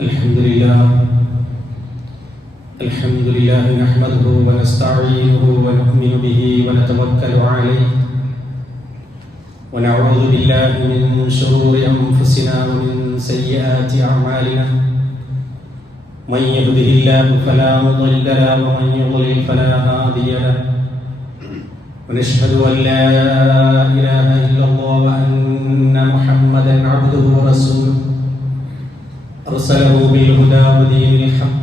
الحمد لله نحمده ونستعينه ونؤمن به ونتوكل عليه ونعوذ بالله من شرور أنفسنا ومن سيئات أعمالنا من يهده الله فلا مضل له ومن يضلل فلا هادي له ونشهد أن لا إله إلا الله وأن محمدا عبده ورسوله أرسله بالهدى ودين الحق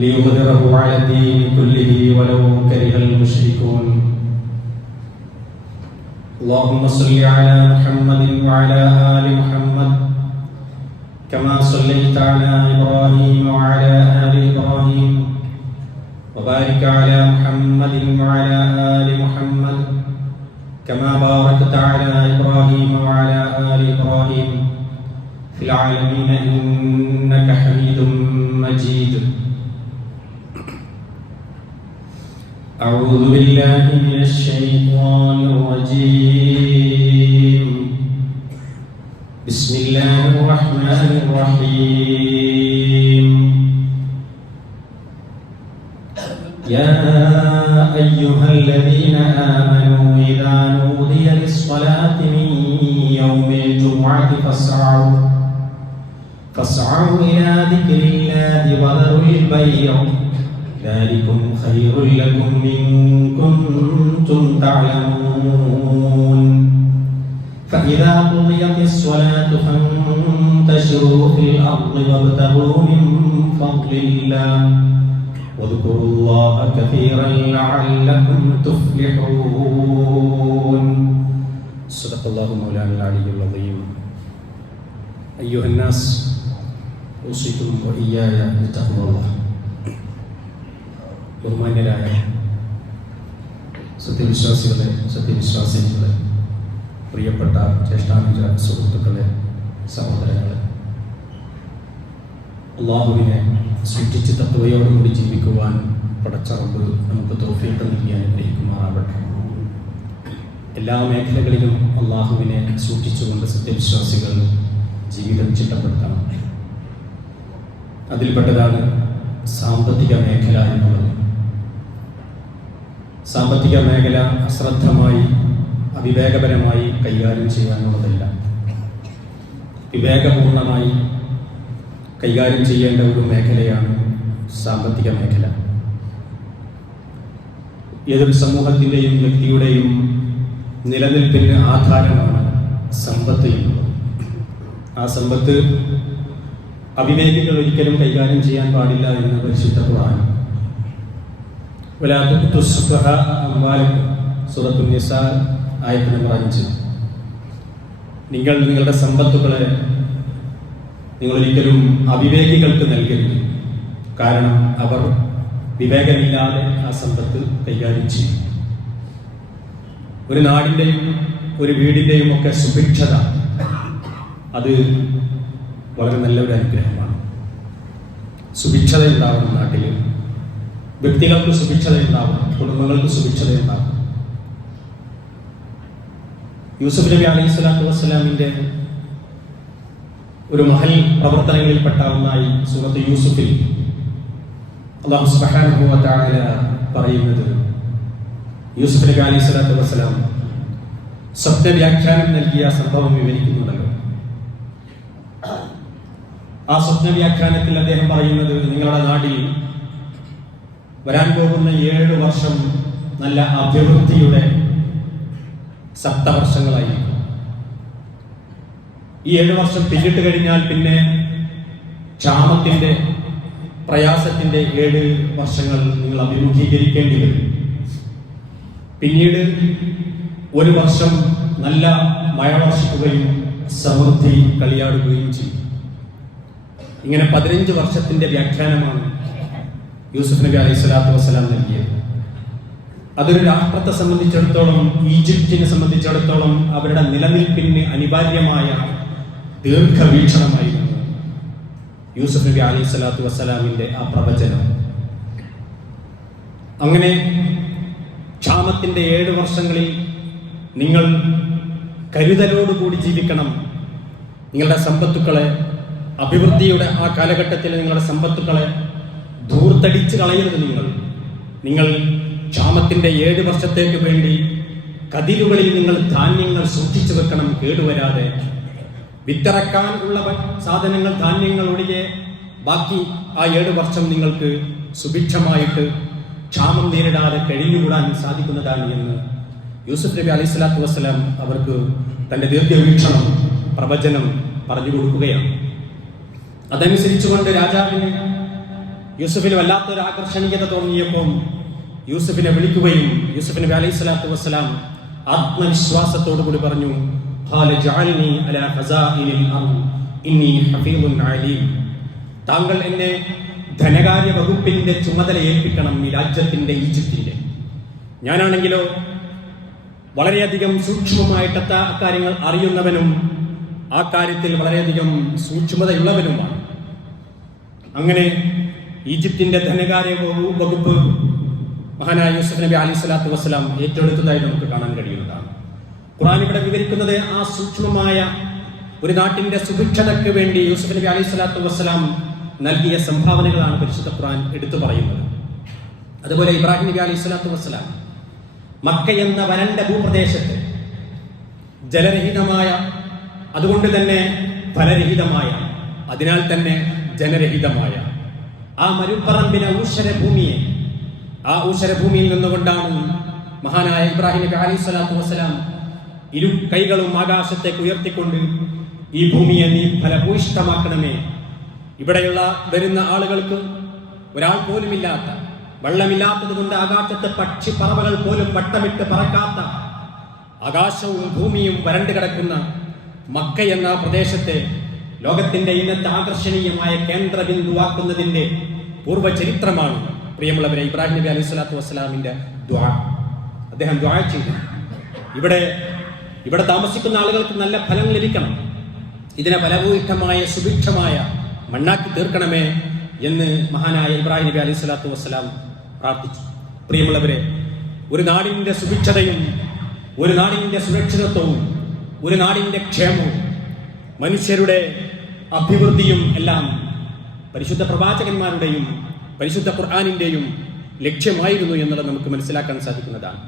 ليظهره على الدين كله ولو كره المشركون. اللهم صل على محمد وعلى آل محمد كما صليت على إبراهيم وعلى آل إبراهيم وبارك على محمد وعلى آل محمد كما باركت على إبراهيم وعلى آل إبراهيم في العالمين إنك حميد مجيد. أعوذ بالله من الشيطان الرجيم. بسم الله الرحمن الرحيم. يا أيها الذين آمنوا إذا نودي للصلاة من يوم الجمعة فاسعوا إلى ذكر الله وذروا البيع ذلكم خير لكم إن كنتم تعلمون. فإذا قضيت الصلاة فانتشروا في الأرض وابتغوا من فضل الله واذكروا الله كثيرا لعلكم تفلحون. صدق الله مولانا العلي العظيم. أيها الناس أوصيكم وإياي بتقوى الله. ബഹുമാന്യരായ സത്യവിശ്വാസികളെ, പ്രിയപ്പെട്ട ജ്യേഷ്ഠാനുജ സുഹൃത്തുക്കളെ, സഹോദരങ്ങളെ, അള്ളാഹുവിനെ സൃഷ്ടിച്ച് തത്വയോടുകൂടി ജീവിക്കുവാൻ പടച്ച റബ്ബ് നമുക്ക് തൗഫീഖ് നൽകി അനുഗ്രഹിക്കുമാറാവട്ടെ. എല്ലാ മേഖലകളിലും അള്ളാഹുവിനെ സൂക്ഷിച്ചുകൊണ്ട് സത്യവിശ്വാസികൾ ജീവിതം ചിട്ടപ്പെടുത്തണം. അതിൽപ്പെട്ടതാണ് സാമ്പത്തിക മേഖല എന്നുള്ളത്. സാമ്പത്തിക മേഖല അശ്രദ്ധമായി അവിവേകപരമായി കൈകാര്യം ചെയ്യാനുള്ളതല്ല. വിവേകപൂർണമായി കൈകാര്യം ചെയ്യേണ്ട ഒരു മേഖലയാണ് സാമ്പത്തിക മേഖല. ഏതൊരു സമൂഹത്തിൻ്റെയും വ്യക്തിയുടെയും നിലനിൽപ്പിന് ആധാരമാണ് സമ്പത്ത് എന്നുള്ളത്. ആ സമ്പത്ത് അവിവേകികൾ ഒരിക്കലും കൈകാര്യം ചെയ്യാൻ പാടില്ല എന്ന് പരിശുദ്ധ ഖുർആൻ സൂറത്തുൻ നിസാ ആയത്ത് നമ്പർ 5. നിങ്ങൾ നിങ്ങളുടെ സമ്പത്തുകളെ നിങ്ങളൊരിക്കലും അവിവേകികൾക്ക് നൽകരുത്, കാരണം അവർ വിവേകമില്ലാതെ ആ സമ്പത്ത് കൈകാര്യം ചെയ്യും. ഒരു നാടിൻ്റെയും ഒരു വീടിൻ്റെയും ഒക്കെ സുഭിക്ഷത അത് വളരെ നല്ലൊരു അനുഗ്രഹമാണ്. സുഭിക്ഷത ഉണ്ടാവണം നാട്ടിൽ. വ്യക്തികൾക്ക് സുഭിക്ഷത ഉണ്ടാവണം, കുടുംബങ്ങൾക്ക് സുഭിക്ഷത ഉണ്ടാവണം. യൂസുഫ് നബി അലൈഹി സ്വലാത്തു വസ്സലാമിൻ്റെ ഒരു മഹൽ പ്രവർത്തനങ്ങളിൽപ്പെട്ട ഒന്നായി സൂറത്ത് യൂസുഫിൽ അല്ലാഹു സുബ്ഹാനഹു വ തആല പറയുന്നത്, യൂസുഫ് നബി അലൈഹി സ്വലാത്തു വസ്സലാം സ്വപ്നവ്യാഖ്യാനം നൽകിയ സംഭവം വിവരിക്കുന്നുണ്ടല്ലോ. ആ സ്വപ്നവ്യാഖ്യാനത്തിൽ അദ്ദേഹം പറയുന്നത്, നിങ്ങളുടെ നാട്ടിൽ വരാൻ പോകുന്ന 7 വർഷം നല്ല അഭിവൃദ്ധിയുടെ സപ്തവർഷങ്ങളായിരിക്കും. ഈ 7 വർഷം പിന്നിട്ട് കഴിഞ്ഞാൽ പിന്നെ ക്ഷാമത്തിന്റെ പ്രയാസത്തിന്റെ 7 വർഷങ്ങൾ നിങ്ങൾ അഭിമുഖീകരിക്കേണ്ടി വരും. പിന്നീട് 1 വർഷം നല്ല മഴ വർഷിക്കുകയും സമൃദ്ധി കളിയാടുകയും ചെയ്യും. ഇങ്ങനെ 15 വർഷത്തിന്റെ വ്യാഖ്യാനമാണ് യൂസുഫ് നബി അലൈഹി സ്വലാത്തു വസ്സലാം നൽകിയത്. അതൊരു രാഷ്ട്രത്തെ സംബന്ധിച്ചിടത്തോളം, ഈജിപ്തിനെ സംബന്ധിച്ചിടത്തോളം അവരുടെ നിലനിൽപ്പിന് അനിവാര്യമായ ദീർഘവീക്ഷണമായിരുന്നു യൂസുഫ് നബി അലൈഹി സ്വലാത്തു വസ്സലാമിന്റെ ആ പ്രവചനം. അങ്ങനെ ക്ഷാമത്തിന്റെ 7 വർഷങ്ങളിൽ നിങ്ങൾ കരുതലോടുകൂടി ജീവിക്കണം. നിങ്ങളുടെ സമ്പത്തുക്കളെ അഭിവൃദ്ധിയുടെ ആ കാലഘട്ടത്തിൽ നിങ്ങളുടെ സമ്പത്തുക്കളെ ധൂർത്തടിച്ച് കളയരുത്. നിങ്ങൾ ക്ഷാമത്തിന്റെ 7 വർഷത്തേക്ക് വേണ്ടി കതിരുകളിൽ നിങ്ങൾ ധാന്യങ്ങൾ സൂക്ഷിച്ചു വെക്കണം, കേടുവരാതെ. വിത്തിറക്കാൻ ഉള്ള സാധനങ്ങൾ, ധാന്യങ്ങൾ ഒഴികെ ബാക്കി ആ 7 വർഷം നിങ്ങൾക്ക് സുഭിക്ഷമായിട്ട് ക്ഷാമം നേരിടാതെ കഴിഞ്ഞുകൂടാൻ സാധിക്കുന്നതാണ് എന്ന് യൂസുഫ് നബി അലൈഹി സ്വലാത്തു വസ്സലാം അവർക്ക് തന്റെ ദീർഘവീക്ഷണം, പ്രവചനം പറഞ്ഞു കൊടുക്കുകയാണ്. അതനുസരിച്ചുകൊണ്ട് രാജാവിന് യൂസുഫിന് വല്ലാത്തൊരു ആകർഷണീയത തോന്നിയപ്പോൾ യൂസുഫിനെ വിളിക്കുകയും യൂസുഫ് നബി അലൈഹി സ്വലാത്തു വസ്സലാം ആത്മവിശ്വാസത്തോടു കൂടി പറഞ്ഞു, താങ്കൾ എന്നെ ധനകാര്യ വകുപ്പിന്റെ ചുമതല ഏൽപ്പിക്കണം, ഈ രാജ്യത്തിന്റെ, ഈജിപ്തിന്റെ. ഞാനാണെങ്കിലോ വളരെയധികം സൂക്ഷ്മമായിട്ട് അക്കാര്യങ്ങൾ അറിയുന്നവനും ആ കാര്യത്തിൽ വളരെയധികം സൂക്ഷ്മതയുള്ളവനുമാണ്. അങ്ങനെ ഈജിപ്തിന്റെ ധനകാര്യ വകുപ്പ് മഹാനായ യൂസുഫ് നബി അലൈഹി സ്വലാത്തു വസ്സലാം ഏറ്റെടുത്തതായി നമുക്ക് കാണാൻ കഴിയുന്നതാണ്. ഖുർആൻ ഇവിടെ വിവരിക്കുന്നത് ആ സൂക്ഷ്മമായ ഒരു നാട്ടിന്റെ സുഭിക്ഷതയ്ക്ക് വേണ്ടി യൂസുഫ് നബി അലൈഹി സ്വലാത്തു വസ്സലാം നൽകിയ സംഭാവനകളാണ് പരിശുദ്ധ ഖുർആൻ എടുത്തു പറയുന്നത്. അതുപോലെ ഇബ്രാഹിം നബി അലൈഹി സ്വലാത്തു വസ്സലാം മക്ക എന്ന വരണ്ട ഭൂപ്രദേശത്ത് ജലരഹിതമായ, അതുകൊണ്ട് തന്നെ ഫലരഹിതമായ, അതിനാൽ തന്നെ ജനരഹിതമായ ആ മരുപ്പറമ്പിനെ ഊഷരഭൂമിയെ, ആ ഊഷരഭൂമിയിൽ നിന്നുകൊണ്ടാണ് മഹാനായ ഇബ്രാഹിം നബി അലൈഹി സ്വലാത്തു വസ്സലാം 2 കൈകളും ആകാശത്തേക്ക് ഉയർത്തിക്കൊണ്ട് ഈ ഭൂമിയെ നീ ഫലഭൂയിഷ്ഠമാക്കണമേ, ഇവിടെയുള്ള വരുന്ന ആളുകൾക്ക് ഒരാൾ പോലുമില്ലാത്ത, വെള്ളമില്ലാത്തത് കൊണ്ട് ആകാശത്തെ പക്ഷി പറവകൾ പോലും വട്ടമിട്ട് പറക്കാത്ത, ആകാശവും ഭൂമിയും വരണ്ടു കിടക്കുന്ന മക്ക എന്ന പ്രദേശത്തെ ലോകത്തിന്റെ ഇന്നത്തെ ആകർഷണീയമായ കേന്ദ്രബിന്ദുവാക്കുന്നതിന്റെ പൂർവ്വചരിത്രമാണ് പ്രിയമുള്ളവരെ ഇബ്രാഹിം നബി അലൈഹി സ്വലാത്തു വസ്സലാമിന്റെ ദുആ. അദ്ദേഹം ദുആ ചെയ്തു, ഇവിടെ താമസിക്കുന്ന ആളുകൾക്ക് നല്ല ഫലം ലഭിക്കണം, ഇതിനെ ഫലഭൂയിഷ്ഠമായ സുഭിക്ഷമായ മണ്ണാക്കി തീർക്കണമേ എന്ന് മഹാനായ ഇബ്രാഹിം നബി അലൈഹി സ്വലാത്തു വസ്സലാം പ്രാർത്ഥിച്ചു. പ്രിയമുള്ളവരെ, ഒരു നാടിന്റെ സുഭിക്ഷതയും ഒരു നാടിന്റെ സുരക്ഷിതത്വവും ഒരു നാടിന്റെ ക്ഷേമവും മനുഷ്യരുടെ അഭിവൃദ്ധിയും എല്ലാം പരിശുദ്ധ പ്രവാചകന്മാരുടെയും പരിശുദ്ധ ഖുർആനിന്റെയും ലക്ഷ്യമായിരുന്നു എന്നുള്ളത് നമുക്ക് മനസ്സിലാക്കാൻ സാധിക്കുന്നതാണ്.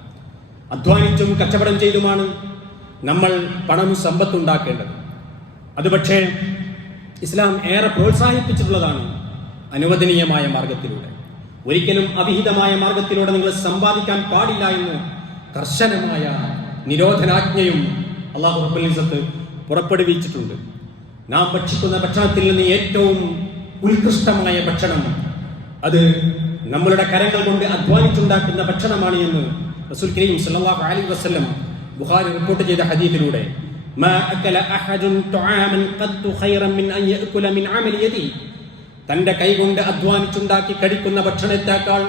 അധ്വാനിച്ചും കച്ചവടം ചെയ്തുമാണ് നമ്മൾ പണം സമ്പത്തുണ്ടാക്കേണ്ടത്. അത് പക്ഷേ ഇസ്ലാം ഏറെ പ്രോത്സാഹിപ്പിച്ചിട്ടുള്ളതാണ് അനുവദനീയമായ മാർഗത്തിലൂടെ. ഒരിക്കലും അവിഹിതമായ മാർഗത്തിലൂടെ നിങ്ങൾ സമ്പാദിക്കാൻ പാടില്ല എന്ന് കർശനമായ നിരോധനാജ്ഞയും അല്ലാഹു റബ്ബുൽ ഇസ്സത്ത് പുറപ്പെടുവിച്ചിട്ടുണ്ട്. നാം ഭക്ഷിക്കുന്ന ഭക്ഷണത്തിൽ നിന്ന് ഏറ്റവും ഉത്കൃഷ്ടമായ ഭക്ഷണം അത് നമ്മളുടെ കരങ്ങൾ കൊണ്ട് അധ്വാനിച്ചുണ്ടാക്കുന്ന ഭക്ഷണമാണ് എന്ന് റസൂൽ കരീം സല്ലല്ലാഹു അലൈഹി വസല്ലം ബുഖാരി റിപ്പോർട്ട് ചെയ്ത ഹദീസിലൂടെ തന്റെ കൈകൊണ്ട് അധ്വാനിച്ചുണ്ടാക്കി കഴിക്കുന്ന ഭക്ഷണത്തെക്കാൾ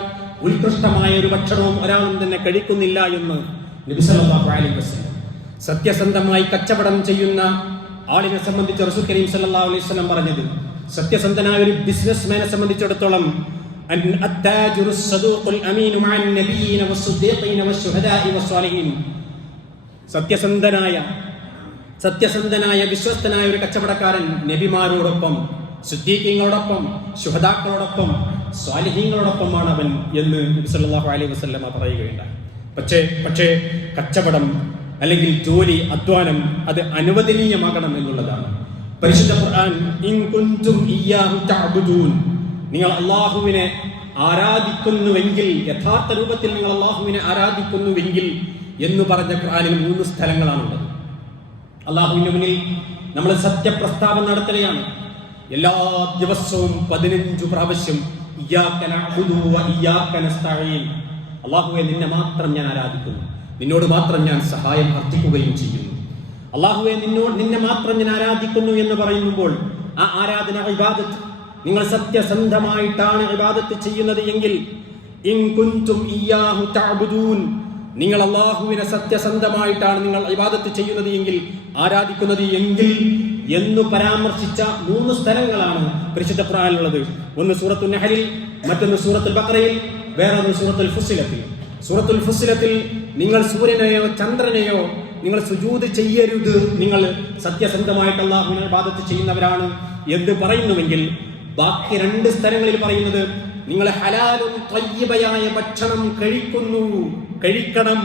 ഉത്കൃഷ്ടമായ ഒരു ഭക്ഷണവും ഒരാളും തന്നെ കഴിക്കുന്നില്ല എന്ന് നബി സല്ലല്ലാഹു അലൈഹി വസല്ലം. സത്യസന്ധമായി കച്ചവടം ചെയ്യുന്ന ആളിനെ സംബന്ധിച്ച് റസൂൽ കരീം സല്ലല്ലാഹു അലൈഹി വസല്ലം പറഞ്ഞത്, സത്യസന്ധനായ ഒരു ബിസിനസ്മാനെ സംബന്ധിച്ചിടത്തോളം സത്യസന്ധനായ വിശ്വസ്തനായ ഒരു കച്ചവടക്കാരൻ നബിമാരോടൊപ്പം, സിദ്ദീഖീങ്ങളോടൊപ്പം, ശുഹദാക്കളോടൊപ്പം, സ്വാലിഹീങ്ങളോടൊപ്പമാണ് അവൻ എന്ന് നബി സല്ലല്ലാഹു അലൈഹി വസല്ലം പറയുകയുണ്ടായി. പക്ഷേ കച്ചവടം അല്ലെങ്കിൽ ജോലി, അധ്വാനം അത് അനുവദനീയമാകണം എന്നുള്ളതാണ്. പരിശുദ്ധ ഖുർആൻ ഇൻ കുൻതും ഇയ്യാഹു തഅബുദൂൻ, നിങ്ങൾ അല്ലാഹുവിനെ ആരാധിക്കുന്നുവെങ്കിൽ, യഥാർത്ഥ രൂപത്തിൽ നിങ്ങൾ അല്ലാഹുവിനെ ആരാധിക്കുന്നുവെങ്കിൽ എന്ന് പറഞ്ഞ ഖുർആനിൽ 3 സ്ഥലങ്ങളാണുള്ളത്. അല്ലാഹുവിന്റെ മുന്നിൽ നമ്മൾ സത്യപ്രസ്താവന നടത്തുകയാണ്. എല്ലാ ദിവസവും 15 പ്രാവശ്യം ഇയ്യാക നഅ്ബുദു വ ഇയ്യാക നസ്തഈൻ, അല്ലാഹുവേ നിന്നെ മാത്രം ഞാൻ ആരാധിക്കുന്നു, നിന്നോട് മാത്രം ഞാൻ സഹായം അർത്ഥിക്കുകയും ചെയ്യുന്നു. അല്ലാഹുവേ നിന്നെ മാത്രം ഞാൻ ആരാധിക്കുന്നു എന്ന് പറയുമ്പോൾ ആ ആരാധന ഇബാദത്ത്, നിങ്ങൾ സത്യസന്ധമായിട്ടാണ് ഇബാദത്ത് ചെയ്യുന്നത് എങ്കിൽ, ഇൻ കുൻതും ഇയ്യാഹു തഅബുദൂൻ, നിങ്ങൾ അല്ലാഹുവിനെ സത്യസന്ധമായിട്ടാണ് നിങ്ങൾ ഇബാദത്ത് ചെയ്യുന്നത് എങ്കിൽ, ആരാധിക്കുന്നത് എങ്കിൽ എന്ന് പരാമർശിച്ച 3 സ്ഥലങ്ങളാണ് പരിശുദ്ധ ഖുർആനിലുള്ളത്. ഒന്ന് സൂറത്തുൽ നഹലിൽ, മറ്റൊന്ന് സൂറത്തുൽ ബഖറയിൽ, വേറൊന്ന് സൂറത്തുൽ ഫുസ്സിലത്തിൽ. സൂറത്തുൽ ഫുസ്സിലത്തിൽ നിങ്ങൾ സൂര്യനെയോ ചന്ദ്രനെയോ നിങ്ങൾ സുജൂദ് ചെയ്യരുത്, നിങ്ങൾ സത്യസന്ധമായിട്ട് അല്ലാഹുവിനെ ഇബാദത്ത് ചെയ്യുന്നവരാണ് എന്ന് പറയുന്നുവെങ്കിൽ ബാക്കി 2 സ്ഥലങ്ങളിൽ പറയുന്നത് നിങ്ങൾ ഹലാലും ത്വയ്യിബയായ ഭക്ഷണം കഴിക്കണം.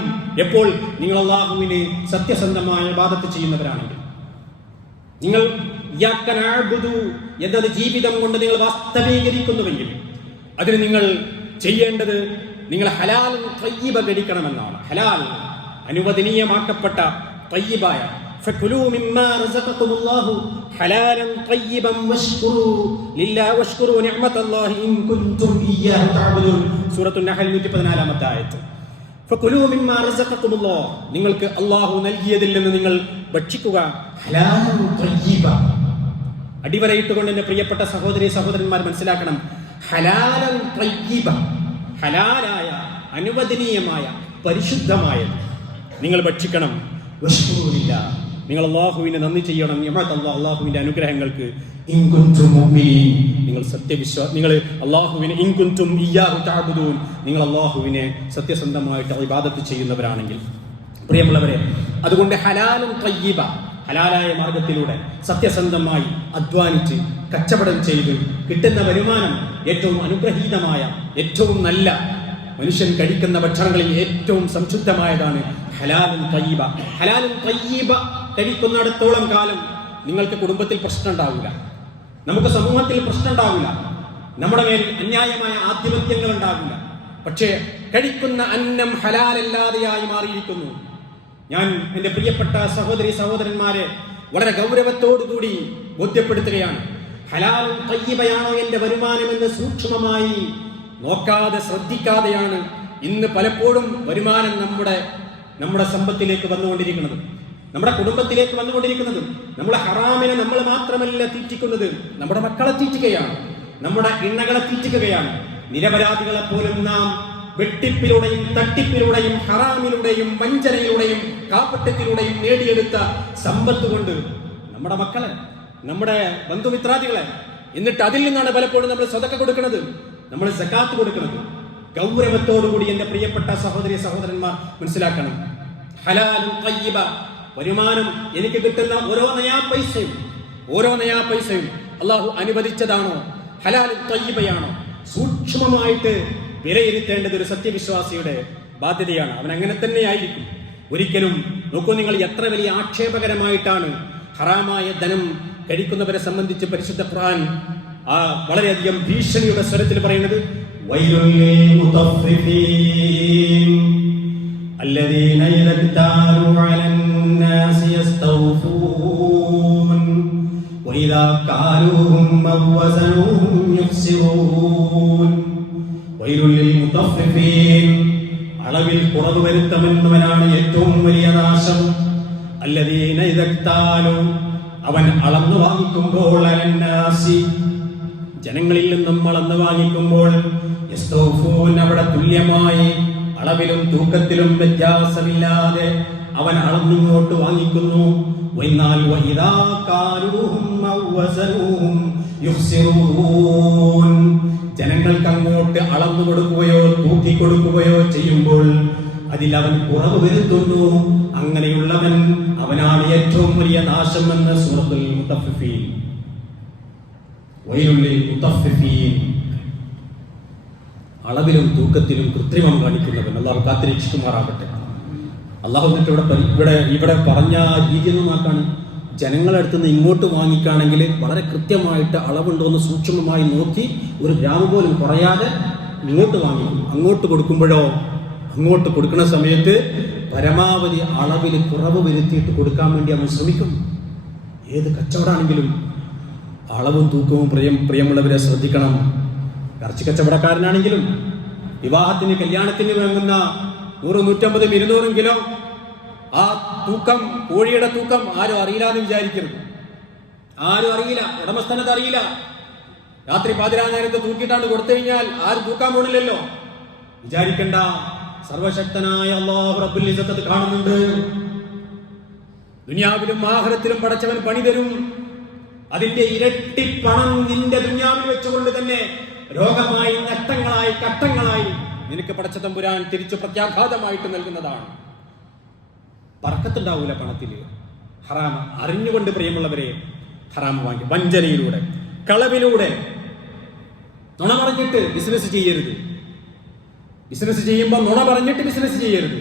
എപ്പോൾ? നിങ്ങൾ അല്ലാഹുവിനെ സത്യസന്ധമായ ഇബാദത്ത് ചെയ്യുന്നവരാണെങ്കിൽ. നിങ്ങൾ ഇയ്യാക നഅ്ബുദു എന്നത് ജീവിതം കൊണ്ട് നിങ്ങൾ വാസ്തവീകരിക്കുന്നുവെങ്കിൽ അതിന് നിങ്ങൾ ചെയ്യേണ്ടത് നിങ്ങൾ ഹലാലും ത്വയ്യിബ കഴിക്കണമെന്നാണ്. ഹലാൽ അനുവദനീയമാക്കപ്പെട്ട ത്വയ്യിബായ ഫകുലൂ മിമ്മാ റസഖകുമുല്ലാഹു ഹലാലൻ ത്വയ്യിബൻ വഷ്കുറൂ ലില്ലാഹി വഷ്കുറൂ നിഅമതല്ലാഹി ഇൻ കുൻതും ഇയ്യാഹു തഅബുദൂൻ. സൂറത്തുൻ നഹൽ 114-ാമത്തെ ആയത്ത്. ഫകുലൂ മിമ്മാ റസഖകുമുല്ലാഹ്, നിങ്ങൾക്ക് അല്ലാഹു നൽകിയതിൽ നിന്ന് നിങ്ങൾ ഭക്ഷിക്കുക. ഹലാലൻ ത്വയ്യിബ, അടിവരയിട്ടുകൊണ്ട് എന്റെ പ്രിയപ്പെട്ട സഹോദരന്മാർ മനസ്സിലാക്കണം. ഹലാലൻ ത്വയ്യിബ, ഹലാലായ അനുവദനീയമായ പരിശുദ്ധമായത് നിങ്ങൾ ഭക്ഷിക്കണം. വഷ്കുറൂലില്ല, നിങ്ങൾ അല്ലാഹുവിനെ നന്ദി ചെയ്യണം. അല്ലാഹുവിന്റെ അനുഗ്രഹങ്ങൾക്ക്. ഇൻ കുൻതും മുഅ്മിനീൻ, നിങ്ങൾ അല്ലാഹുവിനെ ഇൻ കുൻതും ഇയ്യാഹു തഅബുദൂൻ, നിങ്ങൾ അല്ലാഹുവിനെ സത്യസന്ധമായിട്ട് ഇബാദത്ത് ചെയ്യുന്നവരാണെങ്കിൽ. പ്രിയമുള്ളവരെ, അതുകൊണ്ട് ഹലാലും ത്വയ്യിബ, ഹലാലായ മാർഗത്തിലൂടെ സത്യസന്ധമായി അധ്വാനിച്ച് കച്ചവടം ചെയ്ത് കിട്ടുന്ന വരുമാനം ഏറ്റവും അനുഗ്രഹീതമായ, ഏറ്റവും നല്ല, മനുഷ്യൻ കഴിക്കുന്ന ഭക്ഷണങ്ങളിൽ ഏറ്റവും സംശുദ്ധമായതാണ് ഹലാലും ത്വയ്യിബ. ഹലാലും ത്വയ്യിബ കഴിക്കുന്നിടത്തോളം കാലം നിങ്ങൾക്ക് കുടുംബത്തിൽ പ്രശ്നം ഉണ്ടാവില്ല, നമുക്ക് സമൂഹത്തിൽ പ്രശ്നം ഉണ്ടാവില്ല, നമ്മുടെ മേൽ അന്യായമായ ആധിപത്യങ്ങൾ ഉണ്ടാവില്ല. പക്ഷേ കഴിക്കുന്ന അന്നം ഹലാലല്ലാതെയായി മാറിയിരിക്കുന്നു. ഞാൻ എന്റെ പ്രിയപ്പെട്ട സഹോദരന്മാരെ വളരെ ഗൗരവത്തോടുകൂടി ബോധ്യപ്പെടുത്തുകയാണ്. ഹലാലും ത്വയ്യിബയാണോ എന്റെ വരുമാനമെന്ന് സൂക്ഷ്മമായി നോക്കാതെ ശ്രദ്ധിക്കാതെയാണ് ഇന്ന് പലപ്പോഴും വരുമാനം നമ്മുടെ സമ്പത്തിലേക്ക് വന്നുകൊണ്ടിരിക്കുന്നത്, നമ്മുടെ കുടുംബത്തിലേക്ക് വന്നുകൊണ്ടിരിക്കുന്നത്. നമ്മൾ ഹറാമിനെ നമ്മൾ മാത്രമല്ല തീറ്റിക്കുന്നത്, നമ്മുടെ മക്കളെ തീറ്റിക്കുകയാണ്, നമ്മുടെ ഇണകളെ തീറ്റിക്കുകയാണ്. നിരപരാധികളെ പോലും നാം വെട്ടിപ്പിലൂടെയും തട്ടിപ്പിലൂടെയും ഹറാമിലൂടെയും വഞ്ചനയിലൂടെയും കാപ്പട്യത്തിലൂടെയും നേടിയെടുത്ത സമ്പത്ത് കൊണ്ട് നമ്മുടെ മക്കളെ, നമ്മുടെ ബന്ധുമിത്രാദികളെ, എന്നിട്ട് അതിൽ നിന്നാണ് പലപ്പോഴും നമ്മൾ സദഖ കൊടുക്കുന്നത്, നമ്മൾ സകാത്ത് കൊടുക്കുന്നത്. ഗൗരവത്തോടുകൂടി എന്റെ പ്രിയപ്പെട്ട സഹോദരന്മാർ മനസ്സിലാക്കണം. ഹലാലും ത്വയ്യിബ, വരുമാനം എനിക്ക് കിട്ടുന്ന ഓരോ നയാ പൈസയും അല്ലാഹു അനുവദിച്ചതാണോ, ഹലാലും ത്വയ്യിബയാണോ, സൂക്ഷ്മമായിട്ട് വിലയിരുത്തേണ്ടത് ഒരു സത്യവിശ്വാസിയുടെ ബാധ്യതയാണ്. അവൻ അങ്ങനെ തന്നെ ആയിരിക്കും. ഒരിക്കലും നോക്കൂ, നിങ്ങൾ എത്ര വലിയ ആക്ഷേപകരമായിട്ടാണ് ഹറാമായ ധനം കഴിക്കുന്നവരെ സംബന്ധിച്ച് പരിശുദ്ധ ഖുർആൻ വളരെയധികം ഭീഷണിയുടെ സ്വരത്തിൽ പറയുന്നത്. വൈലുൽ ലിൽ മുതഫ്ഫിഫീൻ അല്ലദീന യഖ്താലു അലൻ നാസി യസ്തൗഫൂൻ വഇദാ കാലൂഹും വസനുഹും യുഖ്സിറൂൻ. വൈലുൽ ലിൽ മുതഫ്ഫിഫീൻ, അളവിൽ കുറവ് വരുത്തുന്നവനാണ് ഏറ്റവും വലിയ നാശം. അല്ലദീന യഖ്താലു, അവൻ അളന്നു വാങ്ങിക്കുമ്പോൾ, അലന്നാസി, ജനങ്ങളിൽ നിന്നും അളന്നു വാങ്ങിക്കുമ്പോൾ, യസ്തൗഫൂൻ, അവിടെ തുല്യമായി അളവിലും തൂക്കത്തിലും വ്യത്യാസമില്ലാതെ അവൻ അളന്നിങ്ങോട്ട് വാങ്ങിക്കുന്നു. എന്നാൽ വഇദാ കാലൂഹും വസനുഹും യുഖ്സിറൂൻ, ജനങ്ങൾക്ക് അങ്ങോട്ട് അളന്നു കൊടുക്കുകയോ തൂക്കി കൊടുക്കുകയോ ചെയ്യുമ്പോൾ അതിൽ അവൻ കുറവ് വരുത്തുന്നു. അങ്ങനെയുള്ളവൻ, അവനാണ് ഏറ്റവും വലിയ നാശമെന്ന് സൂറത്തുൽ മുത്തഫ്ഫിഫീൻ. വൈലുൽ ലിൽ മുത്തഫ്ഫിഫീൻ, അളവിലും തൂക്കത്തിലും കൃത്രിമം കാണിക്കുന്നവൻ. അല്ലാഹു കാത്തിരക്ഷിക്കുമാറാകട്ടെ. അല്ലാഹു എന്നിട്ട് ഇവിടെ പറഞ്ഞ രീതി ഒന്നും ആക്കാണ്. ജനങ്ങളുടെ അടുത്ത് നിന്ന് ഇങ്ങോട്ട് വാങ്ങിക്കുകയാണെങ്കിൽ വളരെ കൃത്യമായിട്ട് അളവുണ്ടോന്ന് സൂക്ഷ്മമായി നോക്കി, ഒരു ഗ്രാമം പോലും കുറയാതെ ഇങ്ങോട്ട് വാങ്ങിക്കും. അങ്ങോട്ട് കൊടുക്കുമ്പോഴോ, അങ്ങോട്ട് കൊടുക്കുന്ന സമയത്ത് പരമാവധി അളവിൽ കുറവ് വരുത്തിയിട്ട് കൊടുക്കാൻ വേണ്ടി അവൻ ശ്രമിക്കും. ഏത് കച്ചവടമാണെങ്കിലും അളവും തൂക്കവും പ്രിയമുള്ളവരെ ശ്രദ്ധിക്കണം. ഇറച്ചി കച്ചവടക്കാരനാണെങ്കിലും വിവാഹത്തിന്, കല്യാണത്തിന് വാങ്ങുന്ന 100, 150, 200 കിലോ ആ തൂക്കം, കോഴിയുടെ തൂക്കം ആരും അറിയില്ല എന്ന് വിചാരിക്കരുത്. ആരും അറിയില്ല, ഉടമസ്ഥനത് അറിയില്ല. രാത്രി 11 നേരത്തെ തൂക്കിയിട്ടാണ് കൊടുത്തു കഴിഞ്ഞാൽ ആരും തൂക്കാൻ പോണില്ലല്ലോ. വിചാരിക്കണ്ട, സർവശക്തനായ അല്ലാഹു റബ്ബുൽ ഇസ്സത്ത് കാണുന്നുണ്ട്. ദുനിയാവിലും ആഖിറത്തിലും പടച്ചവൻ പണി തരും. അതിന്റെ ഇരട്ടി പണം നിന്റെ ദുനിയാവിൽ വെച്ചുകൊണ്ട് തന്നെ രോഗമായി, നഷ്ടങ്ങളായി, കഷ്ടങ്ങളായി നിനക്ക് പടച്ച തമ്പുരാൻ തിരിച്ചു പ്രത്യാഘാതമായിട്ട് നൽകുന്നതാണ്. ബർക്കത്തുണ്ടാവൂല പണത്തിൽ. ഹറാം അറിഞ്ഞുകൊണ്ട് പ്രിയമുള്ളവരെ ഹറാം വാങ്ങി, വഞ്ചനയിലൂടെ, കളവിലൂടെ, നുണ പറഞ്ഞിട്ട് ബിസിനസ് ചെയ്യരുത്. ബിസിനസ് ചെയ്യുമ്പോൾ നുണ പറഞ്ഞിട്ട് ബിസിനസ് ചെയ്യരുത്,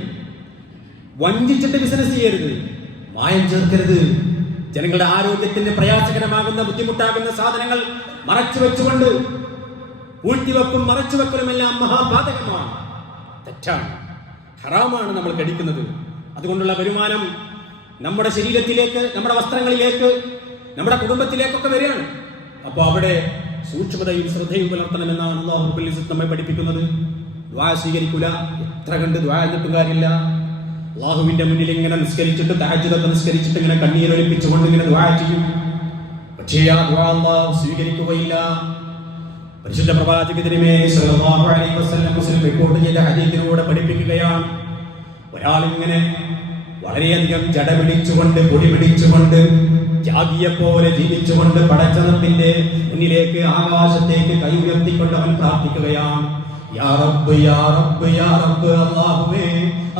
വഞ്ചിച്ചിട്ട് ബിസിനസ് ചെയ്യരുത്, മായം ചേർക്കരുത്. ജനങ്ങളുടെ ആരോഗ്യത്തിന് പ്രയാസകരമാകുന്ന, ബുദ്ധിമുട്ടാകുന്ന സാധനങ്ങൾ മറച്ചു വെച്ചുകൊണ്ട് പൂഴ്ത്തിവെപ്പും മറച്ചുവെക്കലുമെല്ലാം മഹാപാതകമാണ്, തെറ്റാണ്, ഹറാമാണ് നമ്മൾ കഴിക്കുന്നത്. അതുകൊണ്ടുള്ള വരുമാനം നമ്മുടെ ശരീരത്തിലേക്ക്, നമ്മുടെ വസ്ത്രങ്ങളിലേക്ക്, നമ്മുടെ കുടുംബത്തിലേക്കൊക്കെ വരികയാണ്. അപ്പോൾ അവിടെ സൂക്ഷ്മതയും ശ്രദ്ധയും പുലർത്തണമെന്നാണ് അല്ലാഹു റബ്ബുൽ ഇസ്സത്ത് നമ്മെ പഠിപ്പിക്കുന്നത്. ദുആ സ്വീകരിക്കൂല, എത്ര കണ്ട് ദുആ എന്നിട്ടും കാര്യമില്ല. അല്ലാഹുവിന്റെ മുന്നിൽ ഇങ്ങനെ നിസ്കരിച്ചിട്ട്, തഹജ്ജുദൊക്കെ നിസ്കരിച്ചിട്ട് ഇങ്ങനെ കണ്ണീരൊലിപ്പിച്ചുകൊണ്ട് ഇങ്ങനെ ദുആ ചെയ്യും. പക്ഷേ ആ ദുആ അല്ലാഹു സ്വീകരിക്കുകയില്ല. പരിശുദ്ധ പ്രവാചകൻ തിരുമേനി സ്വല്ലല്ലാഹു അലൈഹി വസല്ലം മുസ്ലിം റിപ്പോർട്ട് ചെയ്ത ഹദീസിലൂടെ പഠിപ്പിക്കുകയാണ്, ഒരാളിങ്ങനെ വളരെയധികം ജട പിടിച്ചുകൊണ്ട്, പൊടി പിടിച്ചുകൊണ്ട്, ത്യാഗിയെ പോലെ ജീവിച്ചുകൊണ്ട് പടച്ചറപ്പിന്റെ മുന്നിലേക്ക്, ആകാശത്തേക്ക് കൈ ഉയർത്തിക്കൊണ്ട് അവൻ പ്രാർത്ഥിക്കുകയാണ്. യാ റബ്ബ് യാ റബ്ബ് യാ റബ്ബ്, അല്ലാഹുവേ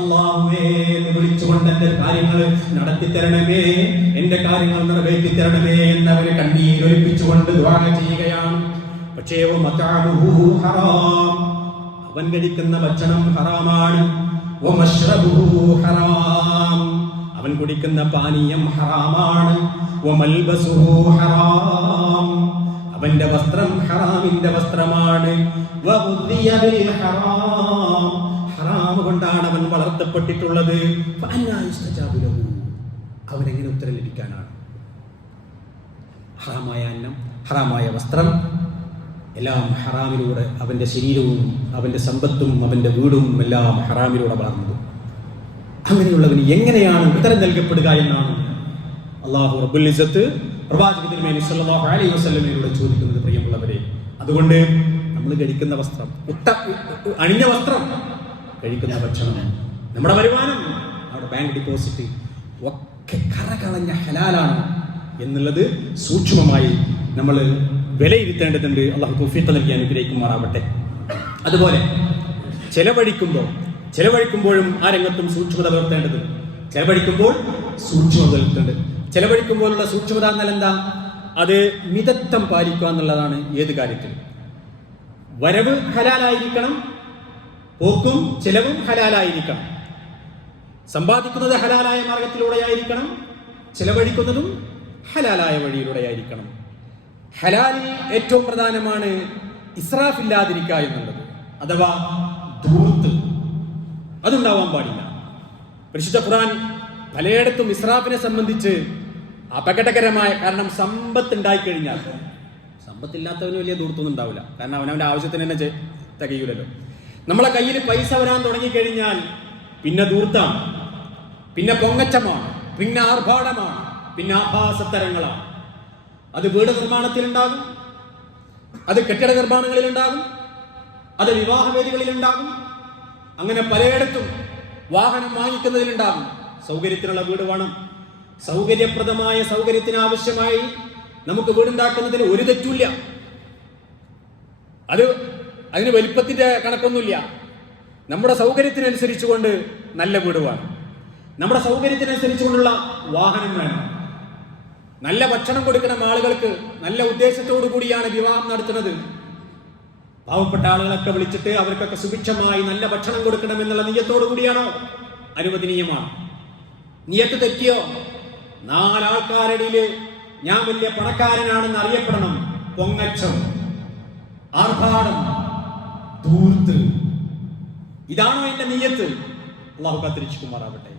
അല്ലാഹുവേ എന്ന് വിളിച്ചുകൊണ്ട് എന്റെ കാര്യങ്ങൾ നടത്തി തരണമേ, എന്റെ കാര്യങ്ങൾ നിറവേറ്റി തരണമേ എന്നവന് കണ്ണീരൊലിപ്പിച്ചുകൊണ്ട് ദുആ ചെയ്യുകയാണ്. പക്ഷേ മതഅമുഹു ഹറാം, അവൻ കഴിക്കുന്ന ഭക്ഷണം ഹറാമാണ്. വമശ്റബുഹു ഹറാം, അവൻ കുടിക്കുന്ന പാനീയം ഹറാമാണ്. വമൽബസുഹു ഹറാം, അവന്റെ വസ്ത്രം ഹറാമിന്റെ വസ്ത്രമാണ്. വഗുദിയ ബിൽ ഹറാം, ഹറാം കൊണ്ടാണ് അവൻ വളർത്തപ്പെട്ടിട്ടുള്ളത്. ഫഅന്നാ യുസ്തജാബു ലഹു, അവനെങ്ങനെ ഉത്തരം ലഭിക്കാനാണ്? ഹറാമായ അന്നം, ഹറാമായ വസ്ത്രം, എല്ലാം ഹറാമിലൂടെ അവന്റെ ശരീരവും അവന്റെ സമ്പത്തും അവന്റെ വീടും എല്ലാം ഹറാമിലൂടെ വളർന്നത്. അങ്ങനെയുള്ളവന് എങ്ങനെയാണ് ഉത്തരം നൽകപ്പെടുക എന്നാണ് അല്ലാഹു റബ്ബുൽ ഇസ്സത്ത് പ്രവാചകൻ തിരുമേനി സ്വല്ലല്ലാഹു അലൈഹി വസല്ലമയോട് ചോദിക്കുന്നത്. പ്രിയമുള്ളവരെ, അതുകൊണ്ട് നമ്മൾ കഴിക്കുന്ന വസ്ത്രം, അണിഞ്ഞ വസ്ത്രം, കഴിക്കുന്ന ഭക്ഷണം, നമ്മുടെ വരുമാനം, നമ്മുടെ ബാങ്ക് ഡിപ്പോസിറ്റ് ഒക്കെ കറകളഞ്ഞ ഹലാലാണ് എന്നുള്ളത് സൂക്ഷ്മമായി നമ്മൾ വിലയിരുത്തേണ്ടതുണ്ട്. അല്ലാഹു തൗഫീഖ് നൽകി അനുഗ്രഹിക്കുമാറാവട്ടെ. അതുപോലെ ചെലവഴിക്കുമ്പോഴും ആ രംഗത്തും സൂക്ഷ്മത പുലർത്തേണ്ടതുണ്ട്. ചെലവഴിക്കുമ്പോൾ സൂക്ഷ്മത പുലർത്തേണ്ടത്. ചെലവഴിക്കുമ്പോഴുള്ള സൂക്ഷ്മത എന്നാൽ എന്താ? അത് മിതത്വം പാലിക്കുക എന്നുള്ളതാണ്. ഏത് കാര്യത്തിലും വരവ് ഹലാലായിരിക്കണം, പോക്കും ചെലവും ഹലാലായിരിക്കണം. സമ്പാദിക്കുന്നത് ഹലാലായ മാർഗത്തിലൂടെയായിരിക്കണം, ചെലവഴിക്കുന്നതും ഹലാലായ വഴിയിലൂടെയായിരിക്കണം. ഹലാലിൽ ഏറ്റവും പ്രധാനമാണ് ഇസ്രാഫ് ഇല്ലാതിരിക്കുക എന്നുള്ളത്, അഥവാ ധൂർത്ത്, അതുണ്ടാവാൻ പാടില്ല. പരിശുദ്ധ ഖുർആൻ പലയിടത്തും ഇസ്രാഫിനെ സംബന്ധിച്ച് അപകടകരമായ, കാരണം സമ്പത്ത് ഉണ്ടായിക്കഴിഞ്ഞാൽ, സമ്പത്തില്ലാത്തവന് വലിയ ധൂർത്തൊന്നും ഉണ്ടാവില്ല, കാരണം അവനവന്റെ ആവശ്യത്തിന് തന്നെ തികയൂലല്ലോ. നമ്മളെ കയ്യിൽ പൈസ വരാൻ തുടങ്ങിക്കഴിഞ്ഞാൽ പിന്നെ ധൂർത്താണ്, പിന്നെ പൊങ്ങച്ചമാണ്, പിന്നെ ആർഭാടമാണ്, പിന്നെ ആഭാസത്തരങ്ങളാണ്. അത് വീട് നിർമ്മാണത്തിലുണ്ടാകും, അത് കെട്ടിട നിർമ്മാണങ്ങളിലുണ്ടാകും, അത് വിവാഹവേദികളിലുണ്ടാകും, അങ്ങനെ പലയിടത്തും വാഹനം വാങ്ങിക്കുന്നതിലുണ്ടാകും. സൗകര്യത്തിനുള്ള വീട് വേണം, സൗകര്യപ്രദമായ സൗകര്യത്തിന് ആവശ്യമായി നമുക്ക് വീടുണ്ടാക്കുന്നതിന് ഒരു തെറ്റില്ല. അതിന് വലിപ്പത്തിന്റെ കണക്കൊന്നുമില്ല. നമ്മുടെ സൗകര്യത്തിനനുസരിച്ചുകൊണ്ട് നല്ല വീട് വേണം, നമ്മുടെ സൗകര്യത്തിനനുസരിച്ചുകൊണ്ടുള്ള വാഹനം വേണം. നല്ല ഭക്ഷണം കൊടുക്കണം ആളുകൾക്ക്. നല്ല ഉദ്ദേശത്തോടു കൂടിയാണ് വിവാഹം നടത്തുന്നത്. പാവപ്പെട്ട ആളുകളൊക്കെ വിളിച്ചിട്ട് അവർക്കൊക്കെ സുഭിക്ഷമായി നല്ല ഭക്ഷണം കൊടുക്കണം എന്നുള്ള നിയ്യത്തോടു കൂടിയാണോ? അനുവദനീയമാണ്. നിയ്യത്ത് തെറ്റിയോ? നാലാൾക്കാരുടെ ഞാൻ വലിയ പണക്കാരനാണെന്ന് അറിയപ്പെടണം, പൊങ്ങച്ചം, ആർഭാടം, ധൂർത്ത്, ഇതാണോ എന്റെ നിയ്യത്ത്? അല്ലാഹു കാത്തിരക്ഷിക്കുമാറാവട്ടെ.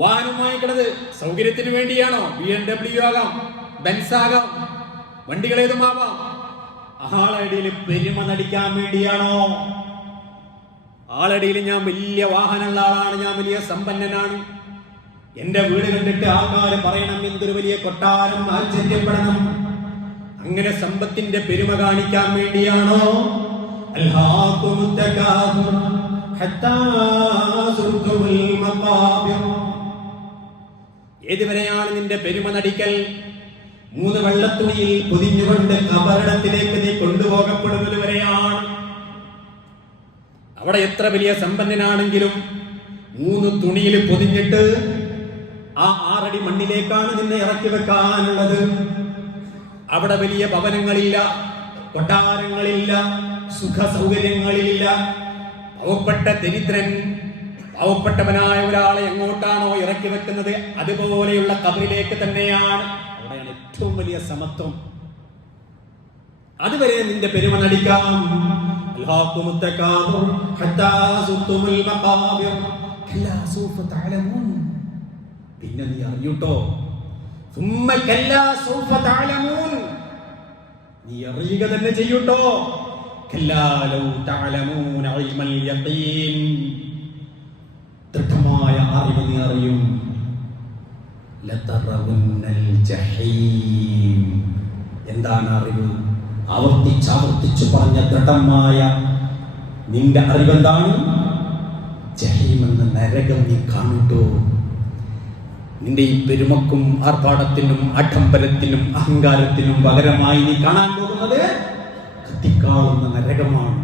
വാഹനം വാങ്ങിക്കണത് സൗകര്യത്തിന് വേണ്ടിയാണോ? BMW ആകാം, ബെൻസ് ആകാം, വണ്ടികളേതുമാവാം. ആളടിയിൽ പെരുമ നടിക്കാൻ വേണ്ടിയാണോ? ആളടിയിൽ ഞാൻ വലിയ വാഹനമുള്ള ആളാണ്, ഞാൻ വലിയ സമ്പന്നനാണ്, എന്റെ വീട് കണ്ടിട്ട് ആൾക്കാർ പറയണം എന്തൊരു വലിയ കൊട്ടാരം, ആശ്ചര്യപ്പെടണം, അങ്ങനെ സമ്പത്തിന്റെ പെരുമ കാണിക്കാൻ വേണ്ടിയാണോ? ഏതുവരെയാണ് നിന്റെ പെരുമ നടിക്കൽ? 3 വെള്ളത്തുണിയിൽ പൊതിഞ്ഞുകൊണ്ട് കബറിടത്തിലേക്ക് നീ കൊണ്ടുപോകപ്പെടുന്നത് വരെയാണ്. അവിടെ എത്ര വലിയ സമ്പന്നനാണെങ്കിലും 3 തുണിയിൽ പൊതിഞ്ഞിട്ട് ആ 6 അടി മണ്ണിലേക്കാണ് നിന്നെ ഇറക്കി വെക്കാനുള്ളത്. അവിടെ വലിയ ഭവനങ്ങളില്ല, കൊട്ടാരങ്ങളില്ല, സുഖ സൗകര്യങ്ങളില്ല. പാവപ്പെട്ട ദരിദ്രൻ, പാവപ്പെട്ടവനായ ഒരാളെ എങ്ങോട്ടാണോ ഇറക്കി വെക്കുന്നത് അതുപോലെയുള്ള ഖബറിലേക്ക് തന്നെയാണ്. അവിടെയാണ് ഏറ്റവും വലിയ സമത്വം. അതുവരെ നിന്റെ പെരുമ നടിക്കാം. പിന്നെ നീ അറിയൂട്ടോ, നീ അറിയുക തന്നെ ചെയ്യൂട്ടോ. ദൃഢമായ അറിവ് നീ അറിയും. എന്താണ് അറിവ്? ആവർത്തിച്ചാവർത്തിച്ചു പറഞ്ഞ ദൃഢമായ നിന്റെ അറിവെന്താണ്? ജഹീം എന്ന നരകം നീ കാണുട്ടോ. നിന്റെ ഈ പെരുമക്കും ആർഭാടത്തിനും ആഡംബരത്തിനും അഹങ്കാരത്തിനും പകരമായി നീ കാണാൻ പോകുന്നത് കത്തിക്കാവുന്ന നരകമാണ്.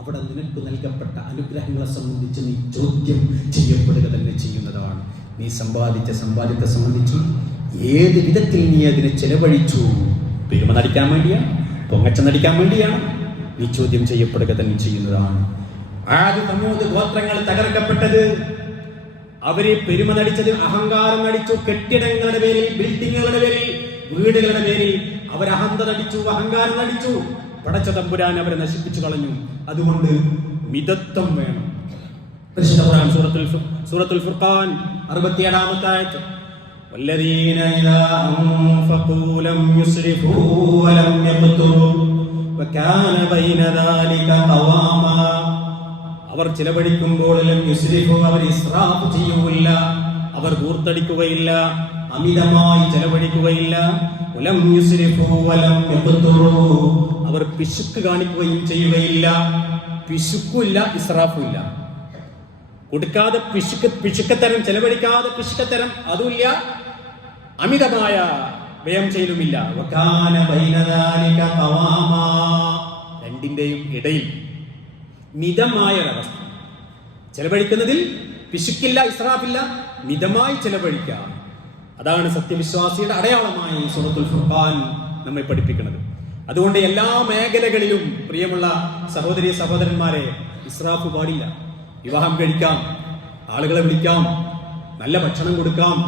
അവിടെ നിനക്ക് നൽകപ്പെട്ട അനുഗ്രഹങ്ങളെ സംബന്ധിച്ച് നീ ചോദ്യം ചെയ്യപ്പെടുക തന്നെ ചെയ്യുന്നതാണ്. നീ സമ്പാദിച്ച സമ്പാദ്യത്തെ സംബന്ധിച്ച് ഏത് വിധത്തിൽ നീ അതിനെ ചെലവഴിച്ചു? പെരുമ നടിക്കാൻ വേണ്ടിയാണ്, പൊങ്ങച്ചം നടിക്കാൻ വേണ്ടിയാണ്? നീ ചോദ്യം ചെയ്യപ്പെടുക തന്നെ ചെയ്യുന്നതാണ്. ആദ് സമൂദ് ഗോത്രങ്ങൾ തകർക്കപ്പെട്ടത് അവരെ പെരുമ നടിച്ചത്, അഹങ്കാരം നടിച്ചു. കെട്ടിടങ്ങളുടെ പേരിൽ, ബിൽഡിങ്ങുകളുടെ പേരിൽ, വീടുകളുടെ പേരിൽ അവർ അഹന്ത നടിച്ചു, അഹങ്കാരം നടിച്ചു. പടച്ച തമ്പുരാൻ അവരെ നശിപ്പിച്ചു കളഞ്ഞു. അതുകൊണ്ട് മിതത്വം വേണം. സൂറത്തുൽ ഫുർഖാൻ 67-ാമത്തെ ആയത്ത്, വല്ലദീന ഇദാ അൻഫഖൂ ലം യുസ്രിഫൂ വലം യഖ്തുറൂ വകാന ബൈന ദാലിക ഖവാമാ. അവർ ചിലവഴിക്കുമ്പോൾ ലം യുസ്രിഫൂ, അവർ ഇസ്റാഫ് ചെയ്യൂല, അവർ ധൂർത്തടിക്കുകയില്ല, അമിതമായി ചെലവഴിക്കുകയില്ല. വലം യുസ്രിഫൂ വലം യഖ്തുറൂ, അവർ പിശുക്ക് കാണിക്കുകയും ചെയ്യുകയില്ല. പിശുക്കില്ല, ഇസ്റാഫുമില്ല. കൊടുക്കാതെ പിശുക്കത്തരം, ചെലവഴിക്കാതെ പിശുക്കത്തരം അതുമില്ല, അമിതമായ വ്യയം ചെയ്യലുമില്ല. വകാന ബൈന ദാലിക ഖവാമാ, രണ്ടിന്റെയും ഇടയിൽ മിതമായ ഒരവസ്ഥ. ചെലവഴിക്കുന്നതിൽ പിശുക്കില്ല, ഇസ്റാഫില്ല, മിതമായി ചെലവഴിക്കുക. അതാണ് സത്യവിശ്വാസിയുടെ അടയാളമായി സൂറത്തുൽ ഫുർഖാൻ നമ്മെ പഠിപ്പിക്കുന്നത്. അതുകൊണ്ട് എല്ലാ മേഖലകളിലും പ്രിയമുള്ള സഹോദരി സഹോദരന്മാരെ, ഇസ്രാഫ് പാടില്ല. വിവാഹം കഴിക്കാം, ആളുകളെ വിളിക്കാം, നല്ല ഭക്ഷണം കൊടുക്കാം.